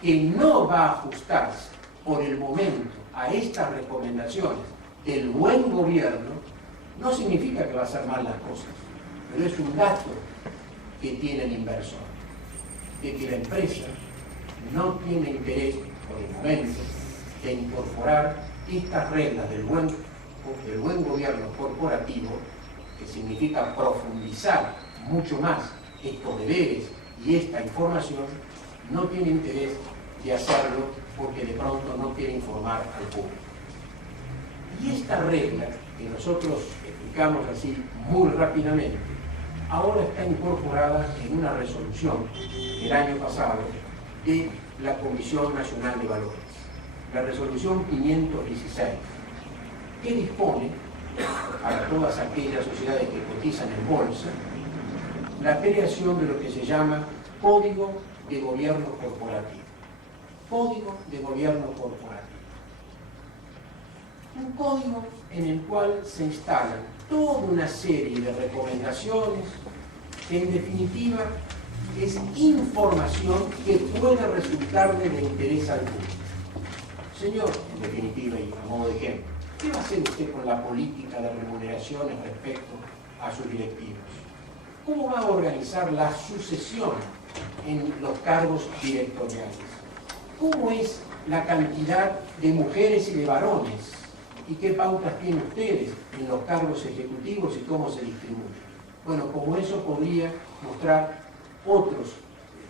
que no va a ajustarse por el momento a estas recomendaciones del buen gobierno, no significa que va a hacer mal las cosas, pero es un dato que tiene el inversor, de que la empresa no tiene interés por el momento de incorporar estas reglas del buen gobierno corporativo, que significa profundizar mucho más estos deberes y esta información, no tiene interés de hacerlo porque de pronto no quiere informar al público. Y esta regla, que nosotros explicamos así muy rápidamente, ahora está incorporada en una resolución del año pasado de la Comisión Nacional de Valores, la resolución 516, que dispone para todas aquellas sociedades que cotizan en bolsa la creación de lo que se llama Código de Gobierno Corporativo. Código de Gobierno Corporativo. Un código en el cual se instalan toda una serie de recomendaciones que en definitiva es información que puede resultarle de interés al público. Señor, en definitiva y a modo de ejemplo, ¿qué va a hacer usted con la política de remuneraciones respecto a sus directivos? ¿Cómo va a organizar la sucesión en los cargos directoriales? ¿Cómo es la cantidad de mujeres y de varones? ¿Y qué pautas tienen ustedes en los cargos ejecutivos y cómo se distribuyen? Bueno, como eso podría mostrar otros,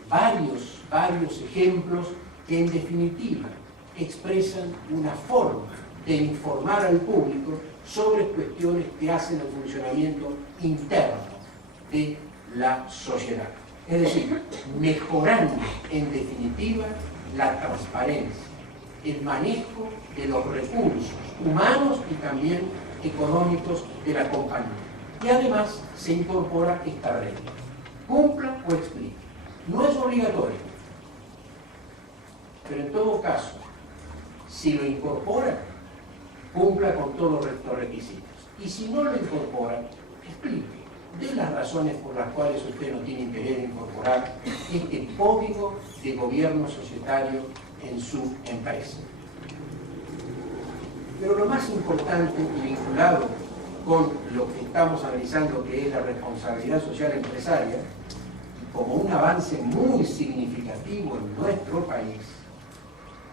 varios ejemplos que en definitiva expresan una forma de informar al público sobre cuestiones que hacen el funcionamiento interno de la sociedad. Es decir, mejorando en definitiva la transparencia, el manejo de los recursos humanos y también económicos de la compañía. Y además se incorpora esta regla. Cumpla o explique. No es obligatorio, pero en todo caso, si lo incorpora, cumpla con todos los requisitos. Y si no lo incorpora, explique. De las razones por las cuales usted no tiene interés en incorporar este código de gobierno societario en su empresa. Pero lo más importante y vinculado con lo que estamos analizando, que es la responsabilidad social empresaria, como un avance muy significativo en nuestro país,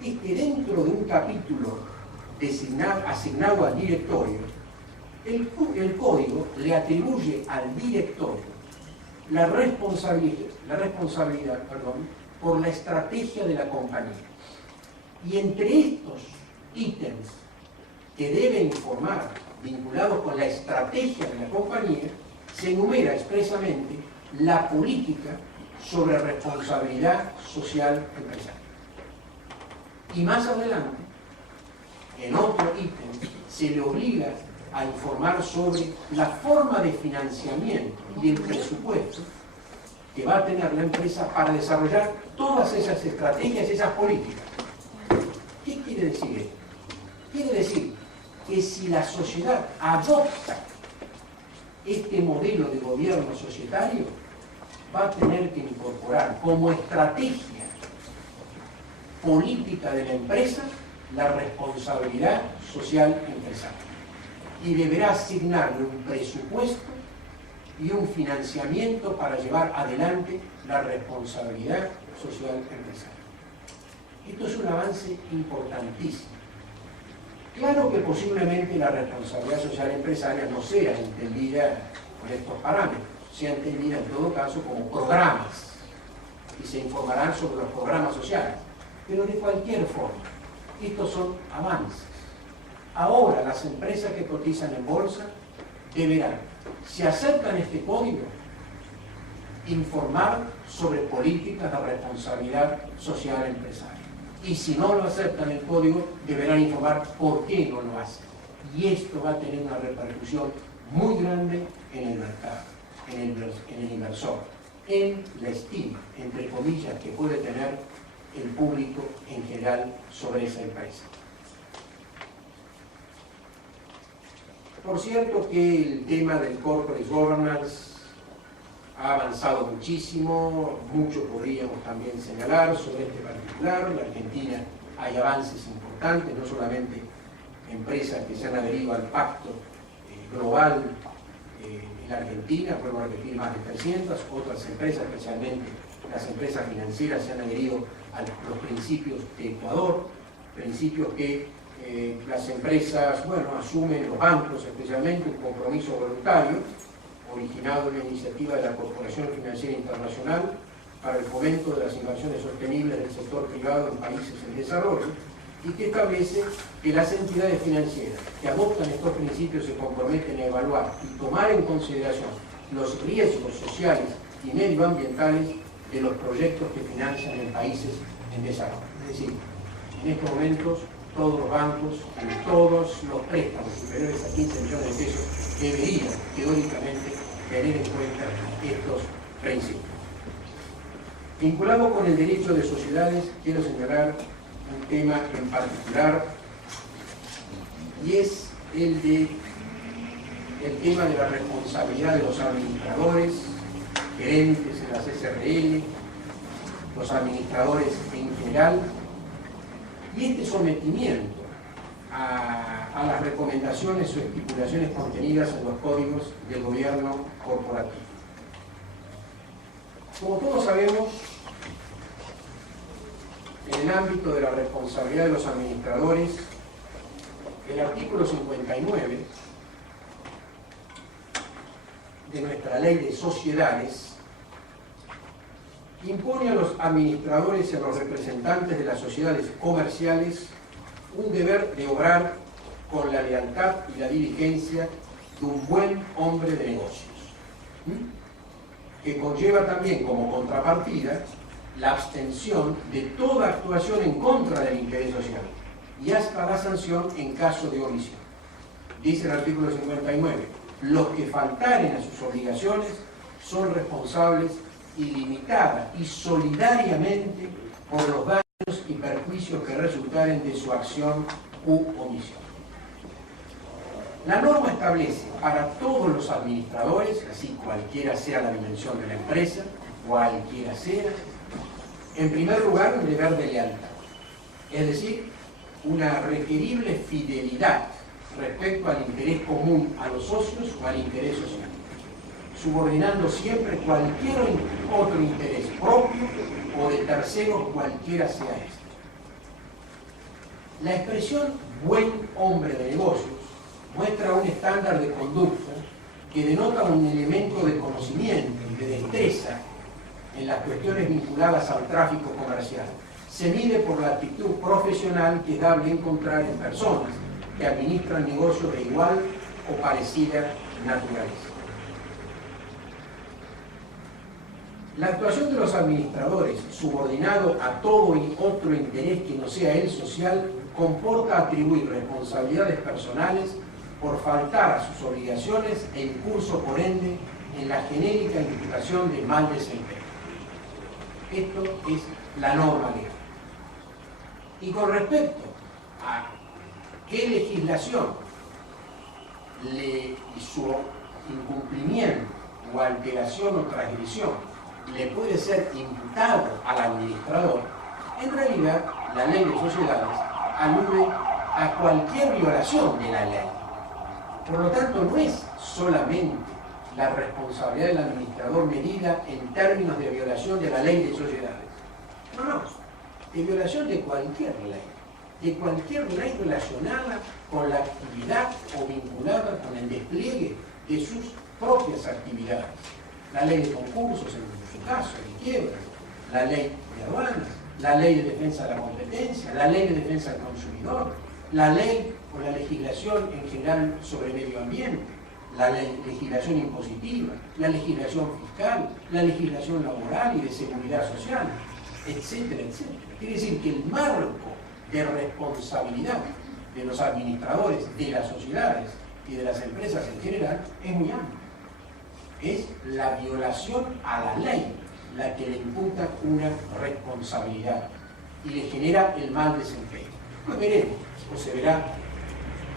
es que dentro de un capítulo asignado al directorio, el código le atribuye al directorio la responsabilidad por la estrategia de la compañía. Y entre estos ítems que debe informar, vinculados con la estrategia de la compañía, se enumera expresamente la política sobre responsabilidad social empresarial. Y más adelante, en otro ítem, se le obliga a informar sobre la forma de financiamiento y el presupuesto que va a tener la empresa para desarrollar todas esas estrategias y esas políticas. ¿Qué quiere decir esto? Quiere decir que si la sociedad adopta este modelo de gobierno societario, va a tener que incorporar como estrategia política de la empresa la responsabilidad social empresarial. Y deberá asignarle un presupuesto y un financiamiento para llevar adelante la responsabilidad social empresarial. Esto es un avance importantísimo. Claro que posiblemente la responsabilidad social empresaria no sea entendida por estos parámetros, sea entendida en todo caso como programas, y se informarán sobre los programas sociales. Pero de cualquier forma, estos son avances. Ahora las empresas que cotizan en bolsa deberán, si aceptan este código, informar sobre políticas de responsabilidad social empresaria. Y si no lo aceptan el código, deberán informar por qué no lo hacen. Y esto va a tener una repercusión muy grande en el mercado, en el inversor, en la estima, entre comillas, que puede tener el público en general sobre esa empresa. Por cierto que el tema del corporate governance ha avanzado muchísimo, mucho podríamos también señalar sobre este particular. En la Argentina hay avances importantes, no solamente empresas que se han adherido al pacto global en la Argentina, vuelvo a repetir, más de 300, otras empresas, especialmente las empresas financieras, se han adherido a los principios de Ecuador, principios que las empresas, bueno, asumen, los bancos especialmente, un compromiso voluntario originado en la iniciativa de la Corporación Financiera Internacional para el fomento de las inversiones sostenibles del sector privado en países en desarrollo, y que establece que las entidades financieras que adoptan estos principios se comprometen a evaluar y tomar en consideración los riesgos sociales y medioambientales de los proyectos que financian en países en desarrollo. Es decir, en estos momentos todos los bancos, en todos los préstamos superiores a 15 millones de pesos, deberían teóricamente tener en cuenta estos principios. Vinculado con el derecho de sociedades, quiero señalar un tema en particular, y es el tema de la responsabilidad de los administradores, gerentes en las SRL, los administradores en general, y este sometimiento a las recomendaciones o estipulaciones contenidas en los códigos del gobierno corporativo. Como todos sabemos, en el ámbito de la responsabilidad de los administradores, el artículo 59 de nuestra ley de sociedades impone a los administradores y a los representantes de las sociedades comerciales un deber de obrar con la lealtad y la diligencia de un buen hombre de negocios, que conlleva también como contrapartida la abstención de toda actuación en contra del interés social y hasta la sanción en caso de omisión. Dice el artículo 59, los que faltaren a sus obligaciones son responsables ilimitada y solidariamente por los daños y perjuicios que resultaren de su acción u omisión. La norma establece para todos los administradores, así cualquiera sea la dimensión de la empresa, cualquiera sea, en primer lugar un deber de lealtad, es decir, una requerible fidelidad respecto al interés común a los socios o al interés social, subordinando siempre cualquier otro interés propio o de terceros, cualquiera sea este. La expresión buen hombre de negocios muestra un estándar de conducta que denota un elemento de conocimiento y de destreza en las cuestiones vinculadas al tráfico comercial. Se mide por la actitud profesional que es dable encontrar en personas que administran negocios de igual o parecida naturaleza. La actuación de los administradores, subordinado a todo otro interés que no sea el social, comporta atribuir responsabilidades personales por faltar a sus obligaciones e incurso, por ende, en la genérica imputación de mal desempeño. Esto es la norma legal. Y con respecto a qué legislación y su incumplimiento o alteración o transgresión le puede ser imputado al administrador, en realidad la ley de sociedades alude a cualquier violación de la ley. Por lo tanto, no es solamente la responsabilidad del administrador medida en términos de violación de la ley de sociedades. No, no. de violación de cualquier ley relacionada con la actividad o vinculada con el despliegue de sus propias actividades. La ley de concursos, en su caso, de quiebras, la ley de aduanas, la ley de defensa de la competencia, la ley de defensa del consumidor, la ley o la legislación en general sobre medio ambiente, la legislación impositiva, la legislación fiscal, la legislación laboral y de seguridad social, etcétera, etcétera. Quiere decir que el marco de responsabilidad de los administradores, de las sociedades y de las empresas en general es muy amplio. Es la violación a la ley la que le imputa una responsabilidad y le genera el mal desempeño. Pues veremos, o se verá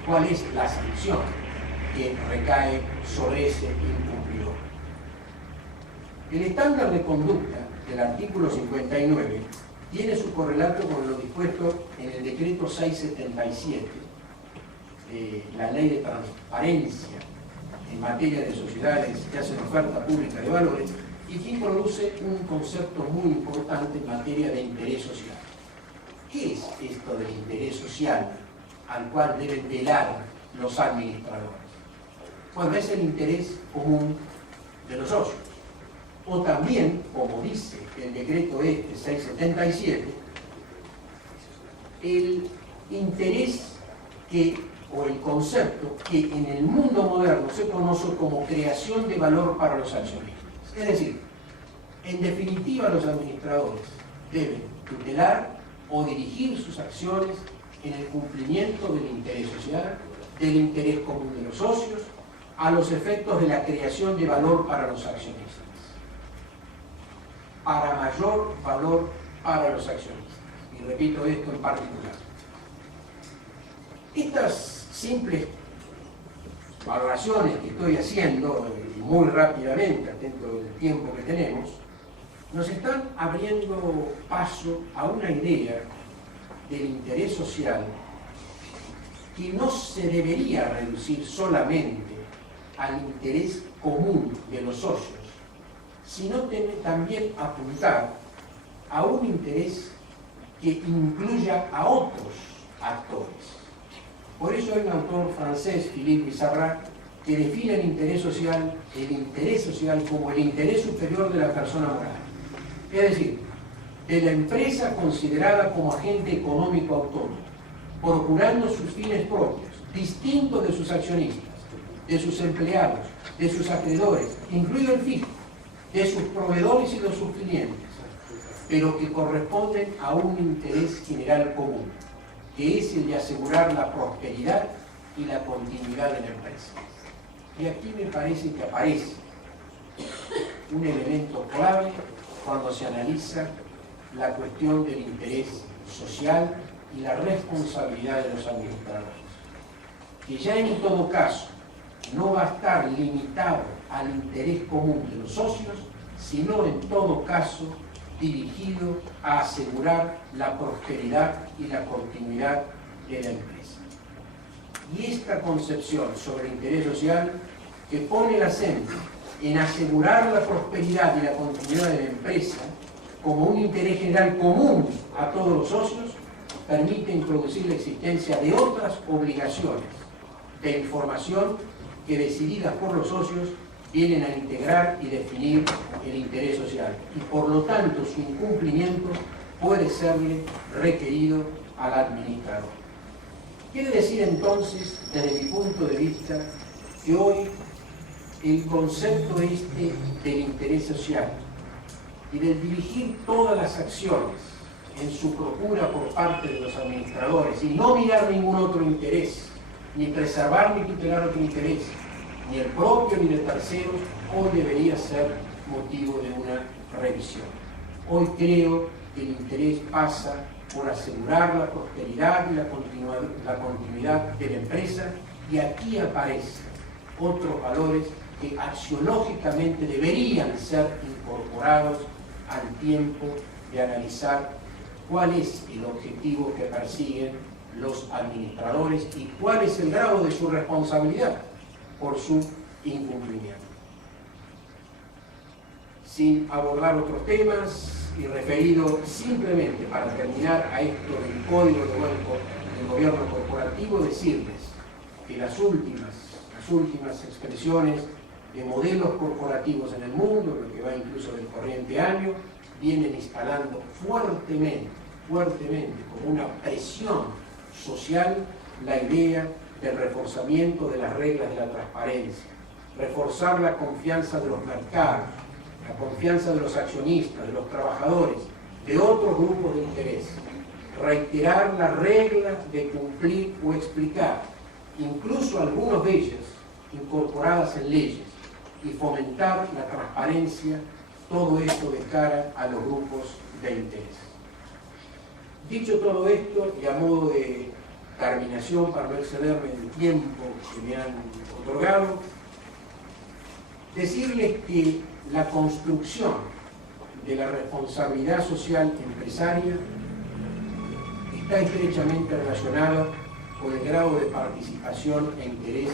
cuál es la sanción que recae sobre ese incumplidor. El estándar de conducta del artículo 59 tiene su correlato con lo dispuesto en el decreto 677, la ley de transparencia en materia de sociedades que hacen oferta pública de valores, y que introduce un concepto muy importante en materia de interés social. ¿Qué es esto del interés social al cual deben velar los administradores? Bueno, es el interés común de los socios. O también, como dice el decreto 677, el interés o el concepto que en el mundo moderno se conoce como creación de valor para los accionistas. Es decir, en definitiva, los administradores deben tutelar o dirigir sus acciones en el cumplimiento del interés social, del interés común de los socios, a los efectos de la creación de valor para los accionistas, para mayor valor para los accionistas. Y repito esto en particular. Estas simples valoraciones que estoy haciendo muy rápidamente, atento del tiempo que tenemos, nos están abriendo paso a una idea del interés social que no se debería reducir solamente al interés común de los socios, sino también apuntar a un interés que incluya a otros actores. Por eso hay un autor francés, Philippe Bizarra, que define el interés social como el interés superior de la persona moral. Es decir, de la empresa considerada como agente económico autónomo, procurando sus fines propios, distintos de sus accionistas, de sus empleados, de sus acreedores, incluido el fisco, de sus proveedores y de sus clientes, pero que corresponden a un interés general común, que es el de asegurar la prosperidad y la continuidad de la empresa. Y aquí me parece que aparece un elemento clave cuando se analiza la cuestión del interés social y la responsabilidad de los administradores, que ya en todo caso no va a estar limitado al interés común de los socios, sino en todo caso dirigido a asegurar la prosperidad y la continuidad de la empresa. Y esta concepción sobre el interés social, que pone el acento en asegurar la prosperidad y la continuidad de la empresa como un interés general común a todos los socios, permite introducir la existencia de otras obligaciones de información que, decididas por los socios, vienen a integrar y definir el interés social, y por lo tanto su incumplimiento puede serle requerido al administrador. Quiere decir entonces, desde mi punto de vista, que hoy el concepto del interés social y del dirigir todas las acciones en su procura por parte de los administradores y no mirar ningún otro interés, ni preservar ni tutelar otro interés, ni el propio ni de terceros, hoy debería ser motivo de una revisión. Hoy creo que el interés pasa por asegurar la prosperidad y la continuidad de la empresa, y aquí aparecen otros valores que axiológicamente deberían ser incorporados al tiempo de analizar cuál es el objetivo que persiguen los administradores y cuál es el grado de su responsabilidad por su incumplimiento. Sin abordar otros temas, y referido simplemente para terminar a esto del código del gobierno corporativo, decirles que las últimas expresiones de modelos corporativos en el mundo, lo que va incluso del corriente año, vienen instalando fuertemente, como una presión social, la idea del reforzamiento de las reglas de la transparencia, reforzar la confianza de los mercados, la confianza de los accionistas, de los trabajadores, de otros grupos de interés, reiterar las reglas de cumplir o explicar, incluso algunas de ellas incorporadas en leyes, y fomentar la transparencia, todo esto de cara a los grupos de interés. Dicho todo esto, y a modo de terminación, para no excederme del tiempo que me han otorgado, decirles que la construcción de la responsabilidad social empresaria está estrechamente relacionada con el grado de participación e interés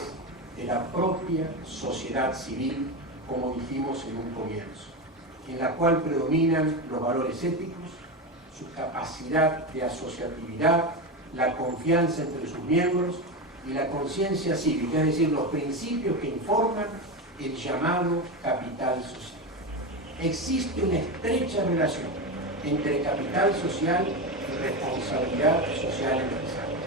de la propia sociedad civil, como dijimos en un comienzo, en la cual predominan los valores éticos, su capacidad de asociatividad, la confianza entre sus miembros y la conciencia cívica, es decir, los principios que informan el llamado capital social. Existe una estrecha relación entre capital social y responsabilidad social empresaria.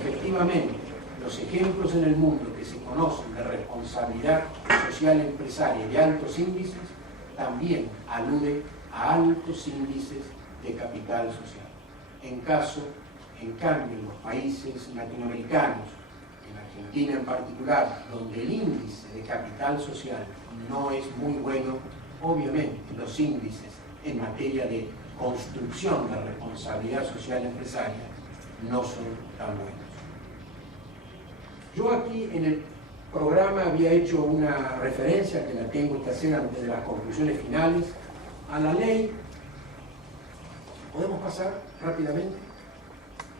Efectivamente, los ejemplos en el mundo que se conocen de responsabilidad social empresaria y altos índices también aluden a altos índices de capital social. En cambio, en los países latinoamericanos, en Argentina en particular, donde el índice de capital social no es muy bueno, obviamente los índices en materia de construcción de responsabilidad social empresaria no son tan buenos. Yo aquí en el programa había hecho una referencia, que la tengo que hacer antes de las conclusiones finales, a la ley, ¿podemos pasar rápidamente?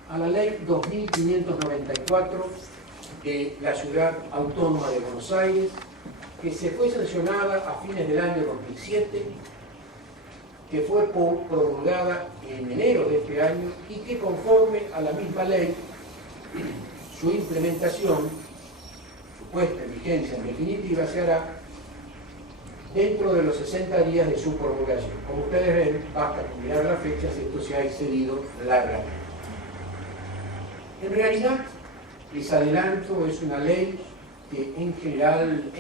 A la ley 2594 de la Ciudad Autónoma de Buenos Aires, que se fue sancionada a fines del año 2007, que fue promulgada en enero de este año y que conforme a la misma ley, su implementación, su puesta en vigencia en definitiva, se hará dentro de los 60 días de su promulgación. Como ustedes ven, basta con mirar las fechas, esto se ha excedido largamente. En realidad, les adelanto, es una ley que en general,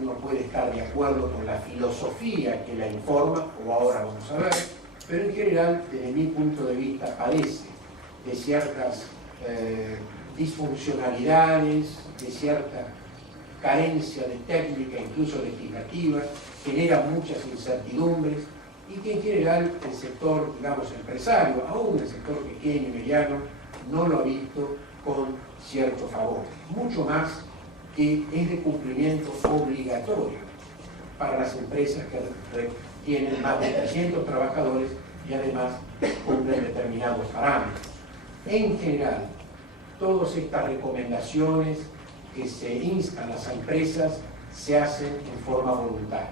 uno puede estar de acuerdo con la filosofía que la informa, o ahora vamos a ver, pero en general, desde mi punto de vista, padece de ciertas disfuncionalidades, de cierta carencia de técnica, incluso legislativa, genera muchas incertidumbres y que en general el sector, digamos, empresario, aún el sector pequeño y mediano, no lo ha visto con cierto favor. Mucho más que es de cumplimiento obligatorio para las empresas que tienen más de 300 trabajadores y además cumplen determinados parámetros. En general, todas estas recomendaciones que se instan a las empresas se hacen en forma voluntaria.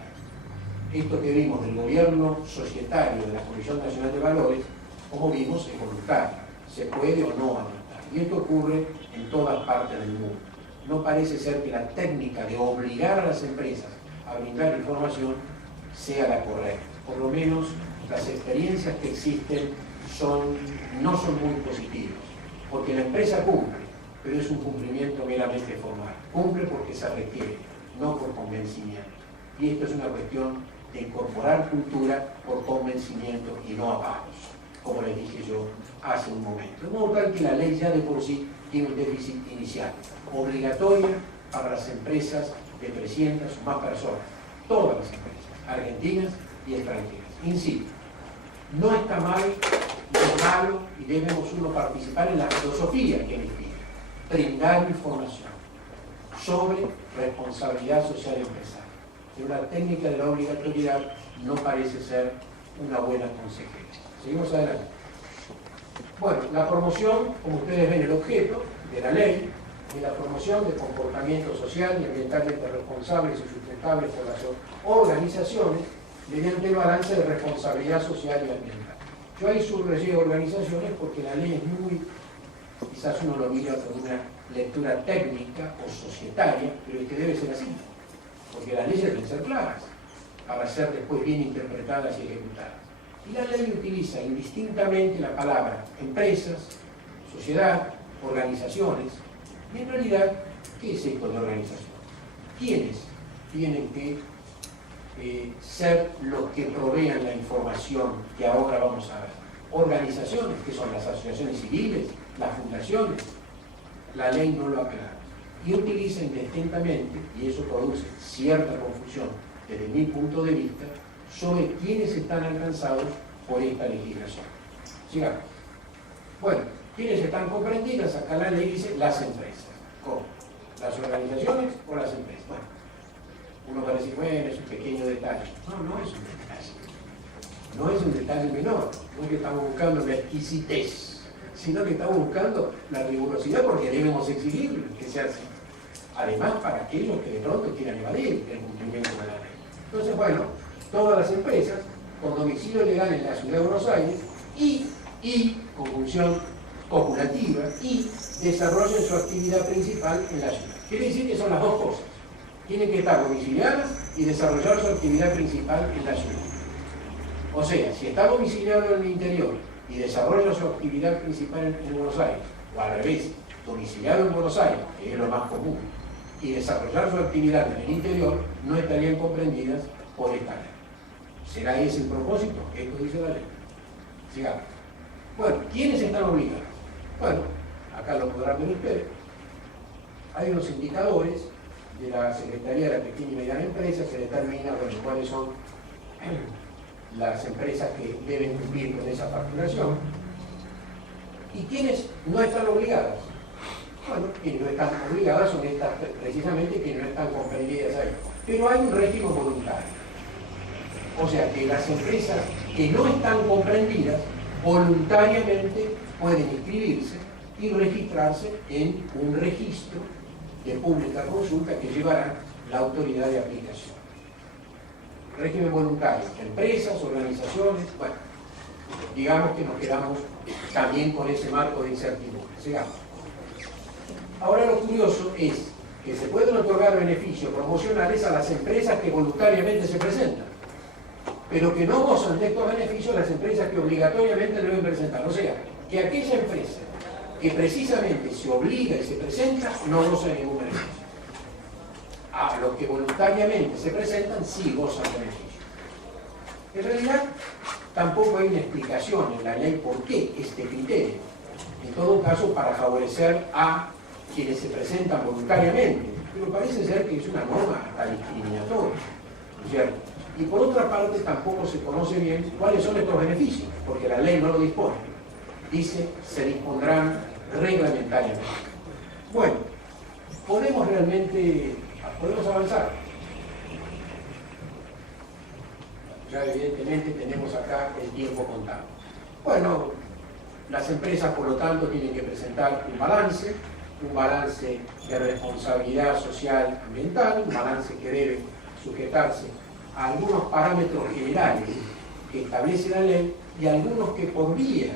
Esto que vimos del gobierno societario de la Comisión Nacional de Valores, como vimos, es voluntario. Se puede o no adoptar. Y esto ocurre en todas partes del mundo. No parece ser que la técnica de obligar a las empresas a brindar información sea la correcta. Por lo menos las experiencias que existen no son muy positivas. Porque la empresa cumple, pero es un cumplimiento meramente formal. Cumple porque se requiere, no por convencimiento. Y esto es una cuestión de incorporar cultura por convencimiento y no a pagos, como les dije yo hace un momento. De modo tal que la ley ya de por sí tiene un déficit inicial, obligatoria para las empresas de 300 o más personas, todas las empresas, argentinas y extranjeras. Insisto, no está mal, no es malo y debemos uno participar en la filosofía que les pide, brindar información sobre responsabilidad social empresaria. Pero la técnica de la obligatoriedad no parece ser una buena consecuencia. Seguimos adelante. Bueno, la promoción, como ustedes ven, el objeto de la ley es la promoción de comportamientos social y ambientalmente responsables y sustentables por las organizaciones mediante el balance de responsabilidad social y ambiental. Yo ahí subrayé organizaciones porque la ley es muy, quizás uno lo mira con una lectura técnica o societaria, pero es que debe ser así, porque las leyes deben ser claras para ser después bien interpretadas y ejecutadas. Y la ley utiliza indistintamente la palabra empresas, sociedad, organizaciones, y en realidad, ¿qué es esto de organización? ¿Quiénes tienen que ser los que provean la información que ahora vamos a ver? Organizaciones, que son las asociaciones civiles, las fundaciones. La ley no lo aclara. Y utiliza indistintamente, y eso produce cierta confusión desde mi punto de vista, sobre quiénes están alcanzados por esta legislación. Sigamos. Bueno, ¿quiénes están comprendidas? Acá la ley dice las empresas. ¿Cómo? ¿Las organizaciones o las empresas? Bueno, uno va a decir, bueno, es un pequeño detalle. No, no es un detalle. No es un detalle menor. No es que estamos buscando la exquisitez, sino que estamos buscando la rigurosidad porque debemos exigir que sea así. Además, para aquellos que de pronto quieran evadir el cumplimiento de la ley. Entonces, bueno, todas las empresas con domicilio legal en la Ciudad de Buenos Aires y con función operativa y desarrollen su actividad principal en la ciudad. Quiere decir que son las dos cosas. Tienen que estar domiciliadas y desarrollar su actividad principal en la ciudad. O sea, si está domiciliado en el interior y desarrolla su actividad principal en Buenos Aires, o al revés, domiciliado en Buenos Aires, que es lo más común, y desarrollar su actividad en el interior, no estarían comprendidas por esta ley. ¿Será ese el propósito? Esto dice la ley. Sigamos. Bueno, ¿quiénes están obligados? Bueno, acá lo podrán ver ustedes. Hay unos indicadores de la Secretaría de la Pequeña y Mediana Empresa que determinan cuáles son las empresas que deben cumplir con esa facturación. ¿Y quiénes no están obligadas? Bueno, quienes no están obligadas son estas precisamente que no están comprendidas ahí. Pero hay un régimen voluntario. O sea que las empresas que no están comprendidas voluntariamente pueden inscribirse y registrarse en un registro de pública consulta que llevará la autoridad de aplicación. Régimen voluntario, empresas, organizaciones, bueno, digamos que nos quedamos también con ese marco de incertidumbre. Sigamos. Ahora lo curioso es que se pueden otorgar beneficios promocionales a las empresas que voluntariamente se presentan, pero que no gozan de estos beneficios las empresas que obligatoriamente deben presentar. O sea, que aquella empresa que precisamente se obliga y se presenta no goza de ningún beneficio. A los que voluntariamente se presentan sí gozan de beneficio. En realidad, tampoco hay una explicación en la ley por qué este criterio. En todo caso, para favorecer a quienes se presentan voluntariamente. Pero parece ser que es una norma hasta discriminatoria, ¿no es cierto? Y por otra parte, tampoco se conoce bien cuáles son estos beneficios, porque la ley no lo dispone. Dice, se dispondrán reglamentariamente. Bueno, podemos avanzar. Ya evidentemente tenemos acá el tiempo contado. Bueno, las empresas por lo tanto tienen que presentar un balance de responsabilidad social ambiental, un balance que debe sujetarse a algunos parámetros generales que establece la ley y algunos que por vía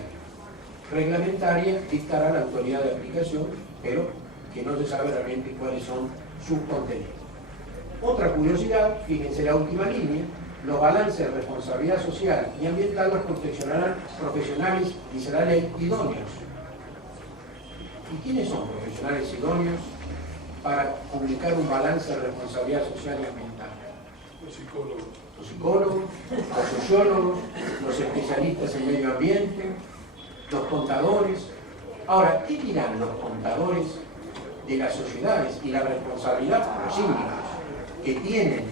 reglamentaria dictará la autoridad de aplicación, pero que no se sabe realmente cuáles son sus contenidos. Otra curiosidad, fíjense la última línea, los balances de responsabilidad social y ambiental los confeccionarán profesionales, dice la ley, idóneos. ¿Y quiénes son profesionales idóneos para publicar un balance de responsabilidad social y ambiental? Los psicólogos, los sociólogos, los especialistas en medio ambiente, los contadores. Ahora, ¿qué dirán los contadores de las sociedades y la responsabilidad por los síndicos que tienen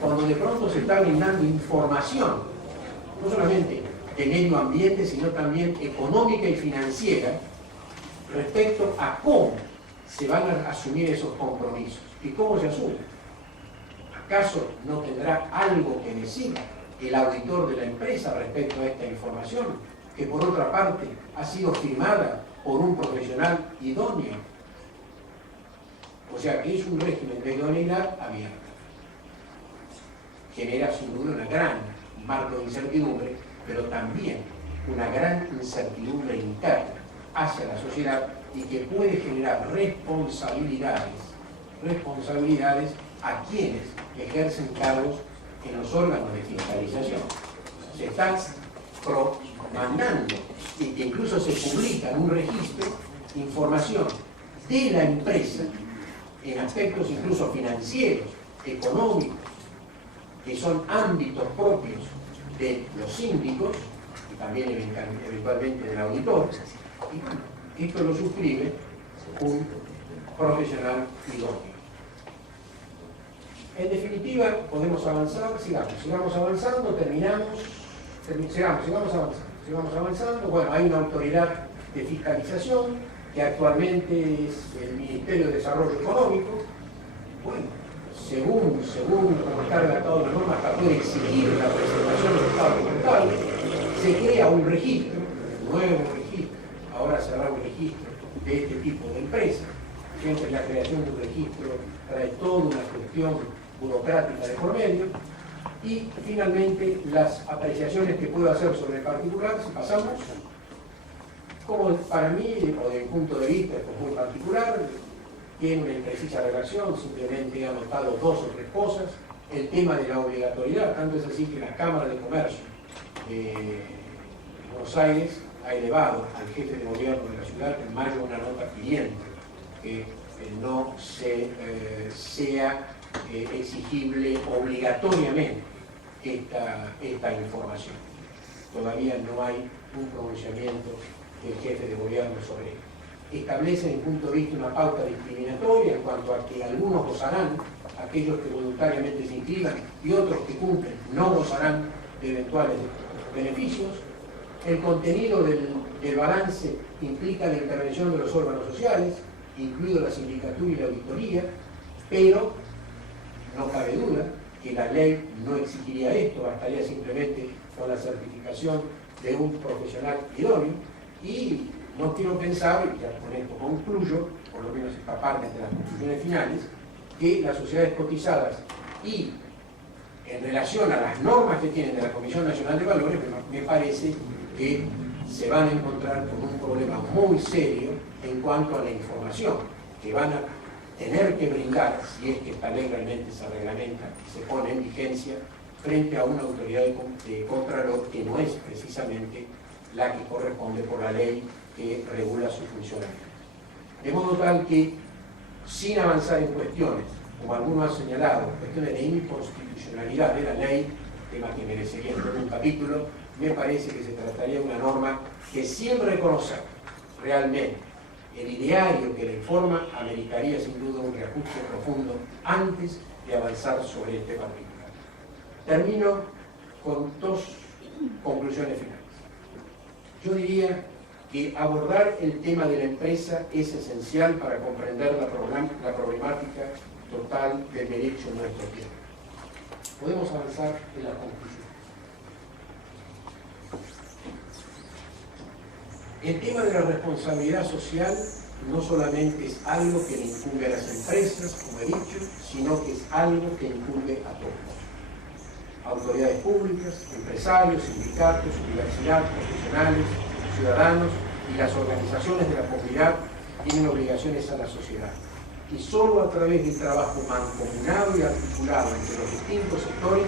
cuando de pronto se está brindando información, no solamente de medio ambiente, sino también económica y financiera, respecto a cómo se van a asumir esos compromisos y cómo se asumen? ¿Acaso no tendrá algo que decir el auditor de la empresa respecto a esta información, que por otra parte ha sido firmada por un profesional idóneo? O sea que es un régimen de idoneidad abierta. genera sin duda una gran marco de incertidumbre, pero también una gran incertidumbre interna hacia la sociedad y que puede generar responsabilidades a quienes ejercen cargos en los órganos de fiscalización. Se está mandando y que incluso se publica en un registro información de la empresa en aspectos incluso financieros, económicos, que son ámbitos propios de los síndicos y también eventualmente del auditor. Y bueno, esto lo suscribe un profesional idóneo. En definitiva, podemos avanzar, sigamos avanzando, sigamos avanzando. Bueno, hay una autoridad de fiscalización que actualmente es el Ministerio de Desarrollo Económico. Bueno, según como está redactado la norma, para poder exigir la presentación del estado contable, se crea un registro, un nuevo registro, ahora se hará un registro de este tipo de empresas. Siempre la creación de un registro trae toda una cuestión burocrática de por medio. Y finalmente las apreciaciones que puedo hacer sobre el particular, si pasamos, como para mí, o desde mi punto de vista, esto es muy particular, tiene una imprecisa redacción, simplemente he anotado 2 o 3 cosas. El tema de la obligatoriedad, tanto es así que la Cámara de Comercio de Buenos Aires ha elevado al jefe de gobierno de la ciudad en mayo una nota pidiendo que no sea exigible obligatoriamente esta información. Todavía no hay un pronunciamiento del jefe de gobierno sobre ello. Establece, desde mi punto de vista, una pauta discriminatoria en cuanto a que algunos gozarán, aquellos que voluntariamente se inscriban, y otros que cumplen no gozarán de eventuales beneficios. El contenido del balance implica la intervención de los órganos sociales, incluido la sindicatura y la auditoría, pero no cabe duda que la ley no exigiría esto, bastaría simplemente con la certificación de un profesional idóneo. Y no quiero pensar, y ya con esto concluyo, por lo menos esta parte de las conclusiones finales, que las sociedades cotizadas y en relación a las normas que tienen de la Comisión Nacional de Valores, me parece que se van a encontrar con un problema muy serio en cuanto a la información que van a tener que brindar, si es que esta ley realmente se reglamenta y se pone en vigencia, frente a una autoridad de contralor que no es precisamente la que corresponde por la ley que regula su funcionamiento. De modo tal que, sin avanzar en cuestiones, como algunos han señalado, cuestiones de inconstitucionalidad de la ley, tema que merecería todo un capítulo, me parece que se trataría de una norma que, sin reconocer realmente el ideario que la informa, ameritaría sin duda un reajuste profundo antes de avanzar sobre este particular. Termino con 2 conclusiones finales. Yo diría que abordar el tema de la empresa es esencial para comprender la problemática total del derecho en nuestro tiempo. Podemos avanzar en la conclusión. El tema de la responsabilidad social no solamente es algo que le incumbe a las empresas, como he dicho, sino que es algo que incumbe a todos. Autoridades públicas, empresarios, sindicatos, universidades, profesionales, ciudadanos y las organizaciones de la comunidad tienen obligaciones a la sociedad. Y solo a través del trabajo mancomunado y articulado entre los distintos sectores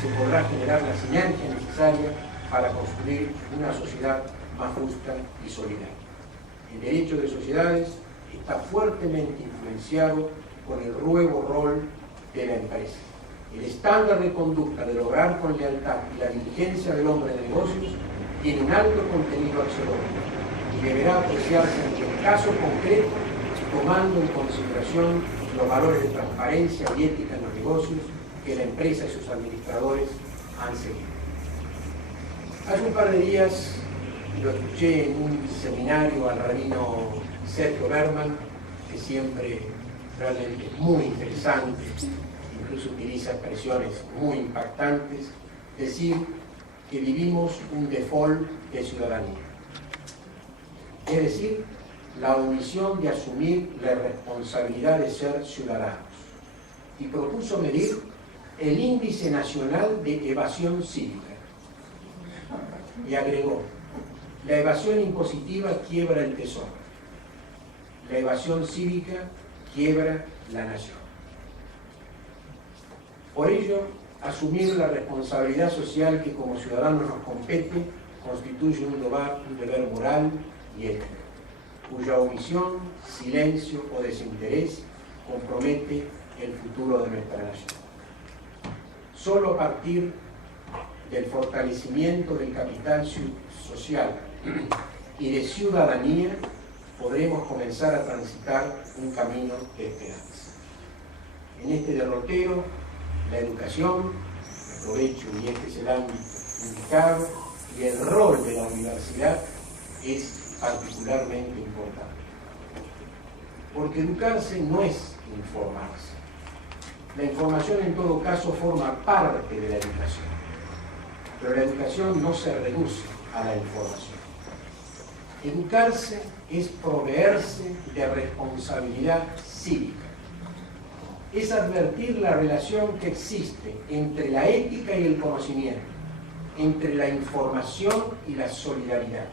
se podrá generar la sinergia necesaria para construir una sociedad más justa y solidaria. El derecho de sociedades está fuertemente influenciado por el nuevo rol de la empresa. El estándar de conducta de lograr con lealtad y la diligencia del hombre de negocios tiene un alto contenido axiológico y deberá apreciarse en el caso concreto, tomando en consideración los valores de transparencia y ética en los negocios que la empresa y sus administradores han seguido. Hace un par de días lo escuché en un seminario al rabino Sergio Berman, que siempre realmente es muy interesante, incluso utiliza expresiones muy impactantes, decir que vivimos un default de ciudadanía. Es decir, la omisión de asumir la responsabilidad de ser ciudadanos. Y propuso medir el Índice Nacional de Evasión Cívica. Y agregó, la evasión impositiva quiebra el tesoro, la evasión cívica quiebra la nación. Por ello, asumir la responsabilidad social que como ciudadanos nos compete constituye un deber moral y ético, cuya omisión, silencio o desinterés compromete el futuro de nuestra nación. Solo a partir del fortalecimiento del capital social y de ciudadanía podremos comenzar a transitar un camino de esperanza. En este derrotero, la educación, aprovecho y este es el ámbito indicado, y el rol de la universidad es particularmente importante. Porque educarse no es informarse. La información en todo caso forma parte de la educación, pero la educación no se reduce a la información. Educarse es proveerse de responsabilidad cívica. Es advertir la relación que existe entre la ética y el conocimiento, entre la información y la solidaridad.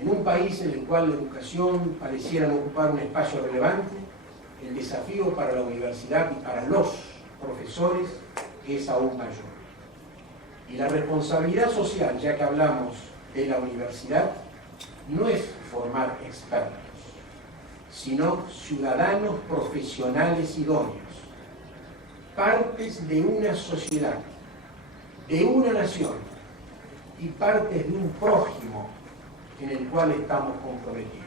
En un país en el cual la educación pareciera no ocupar un espacio relevante, el desafío para la universidad y para los profesores es aún mayor. Y la responsabilidad social, ya que hablamos de la universidad, no es formar expertos, sino ciudadanos profesionales idóneos, partes de una sociedad, de una nación y partes de un prójimo en el cual estamos comprometidos.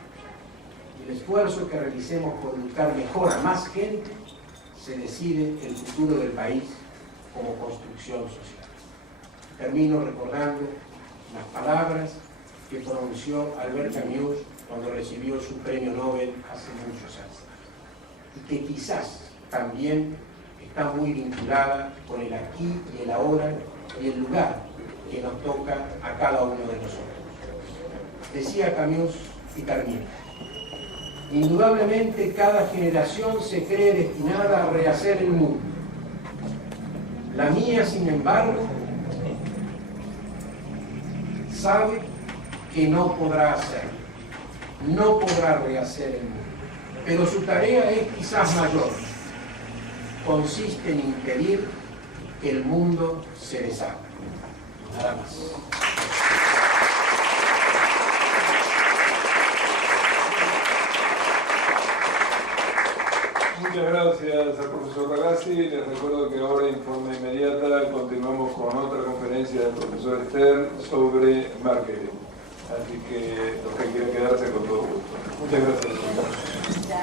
El esfuerzo que realicemos por educar mejor a más gente se decide el futuro del país como construcción social. Termino recordando las palabras que pronunció Albert Camus cuando recibió su premio Nobel hace muchos años, y que quizás también está muy vinculada con el aquí y el ahora y el lugar que nos toca a cada uno de nosotros. Decía Camus, y termino, indudablemente cada generación se cree destinada a rehacer el mundo. La mía, sin embargo, sabe que no podrá hacerlo, no podrá rehacer el mundo, pero su tarea es quizás mayor. Consiste en impedir que el mundo se deshaga. Nada más. Muchas gracias al profesor Ragazzi. Les recuerdo que ahora en forma inmediata continuamos con otra conferencia del profesor Ester sobre marketing. Así que los que quieran quedarse con todo gusto. Muchas gracias.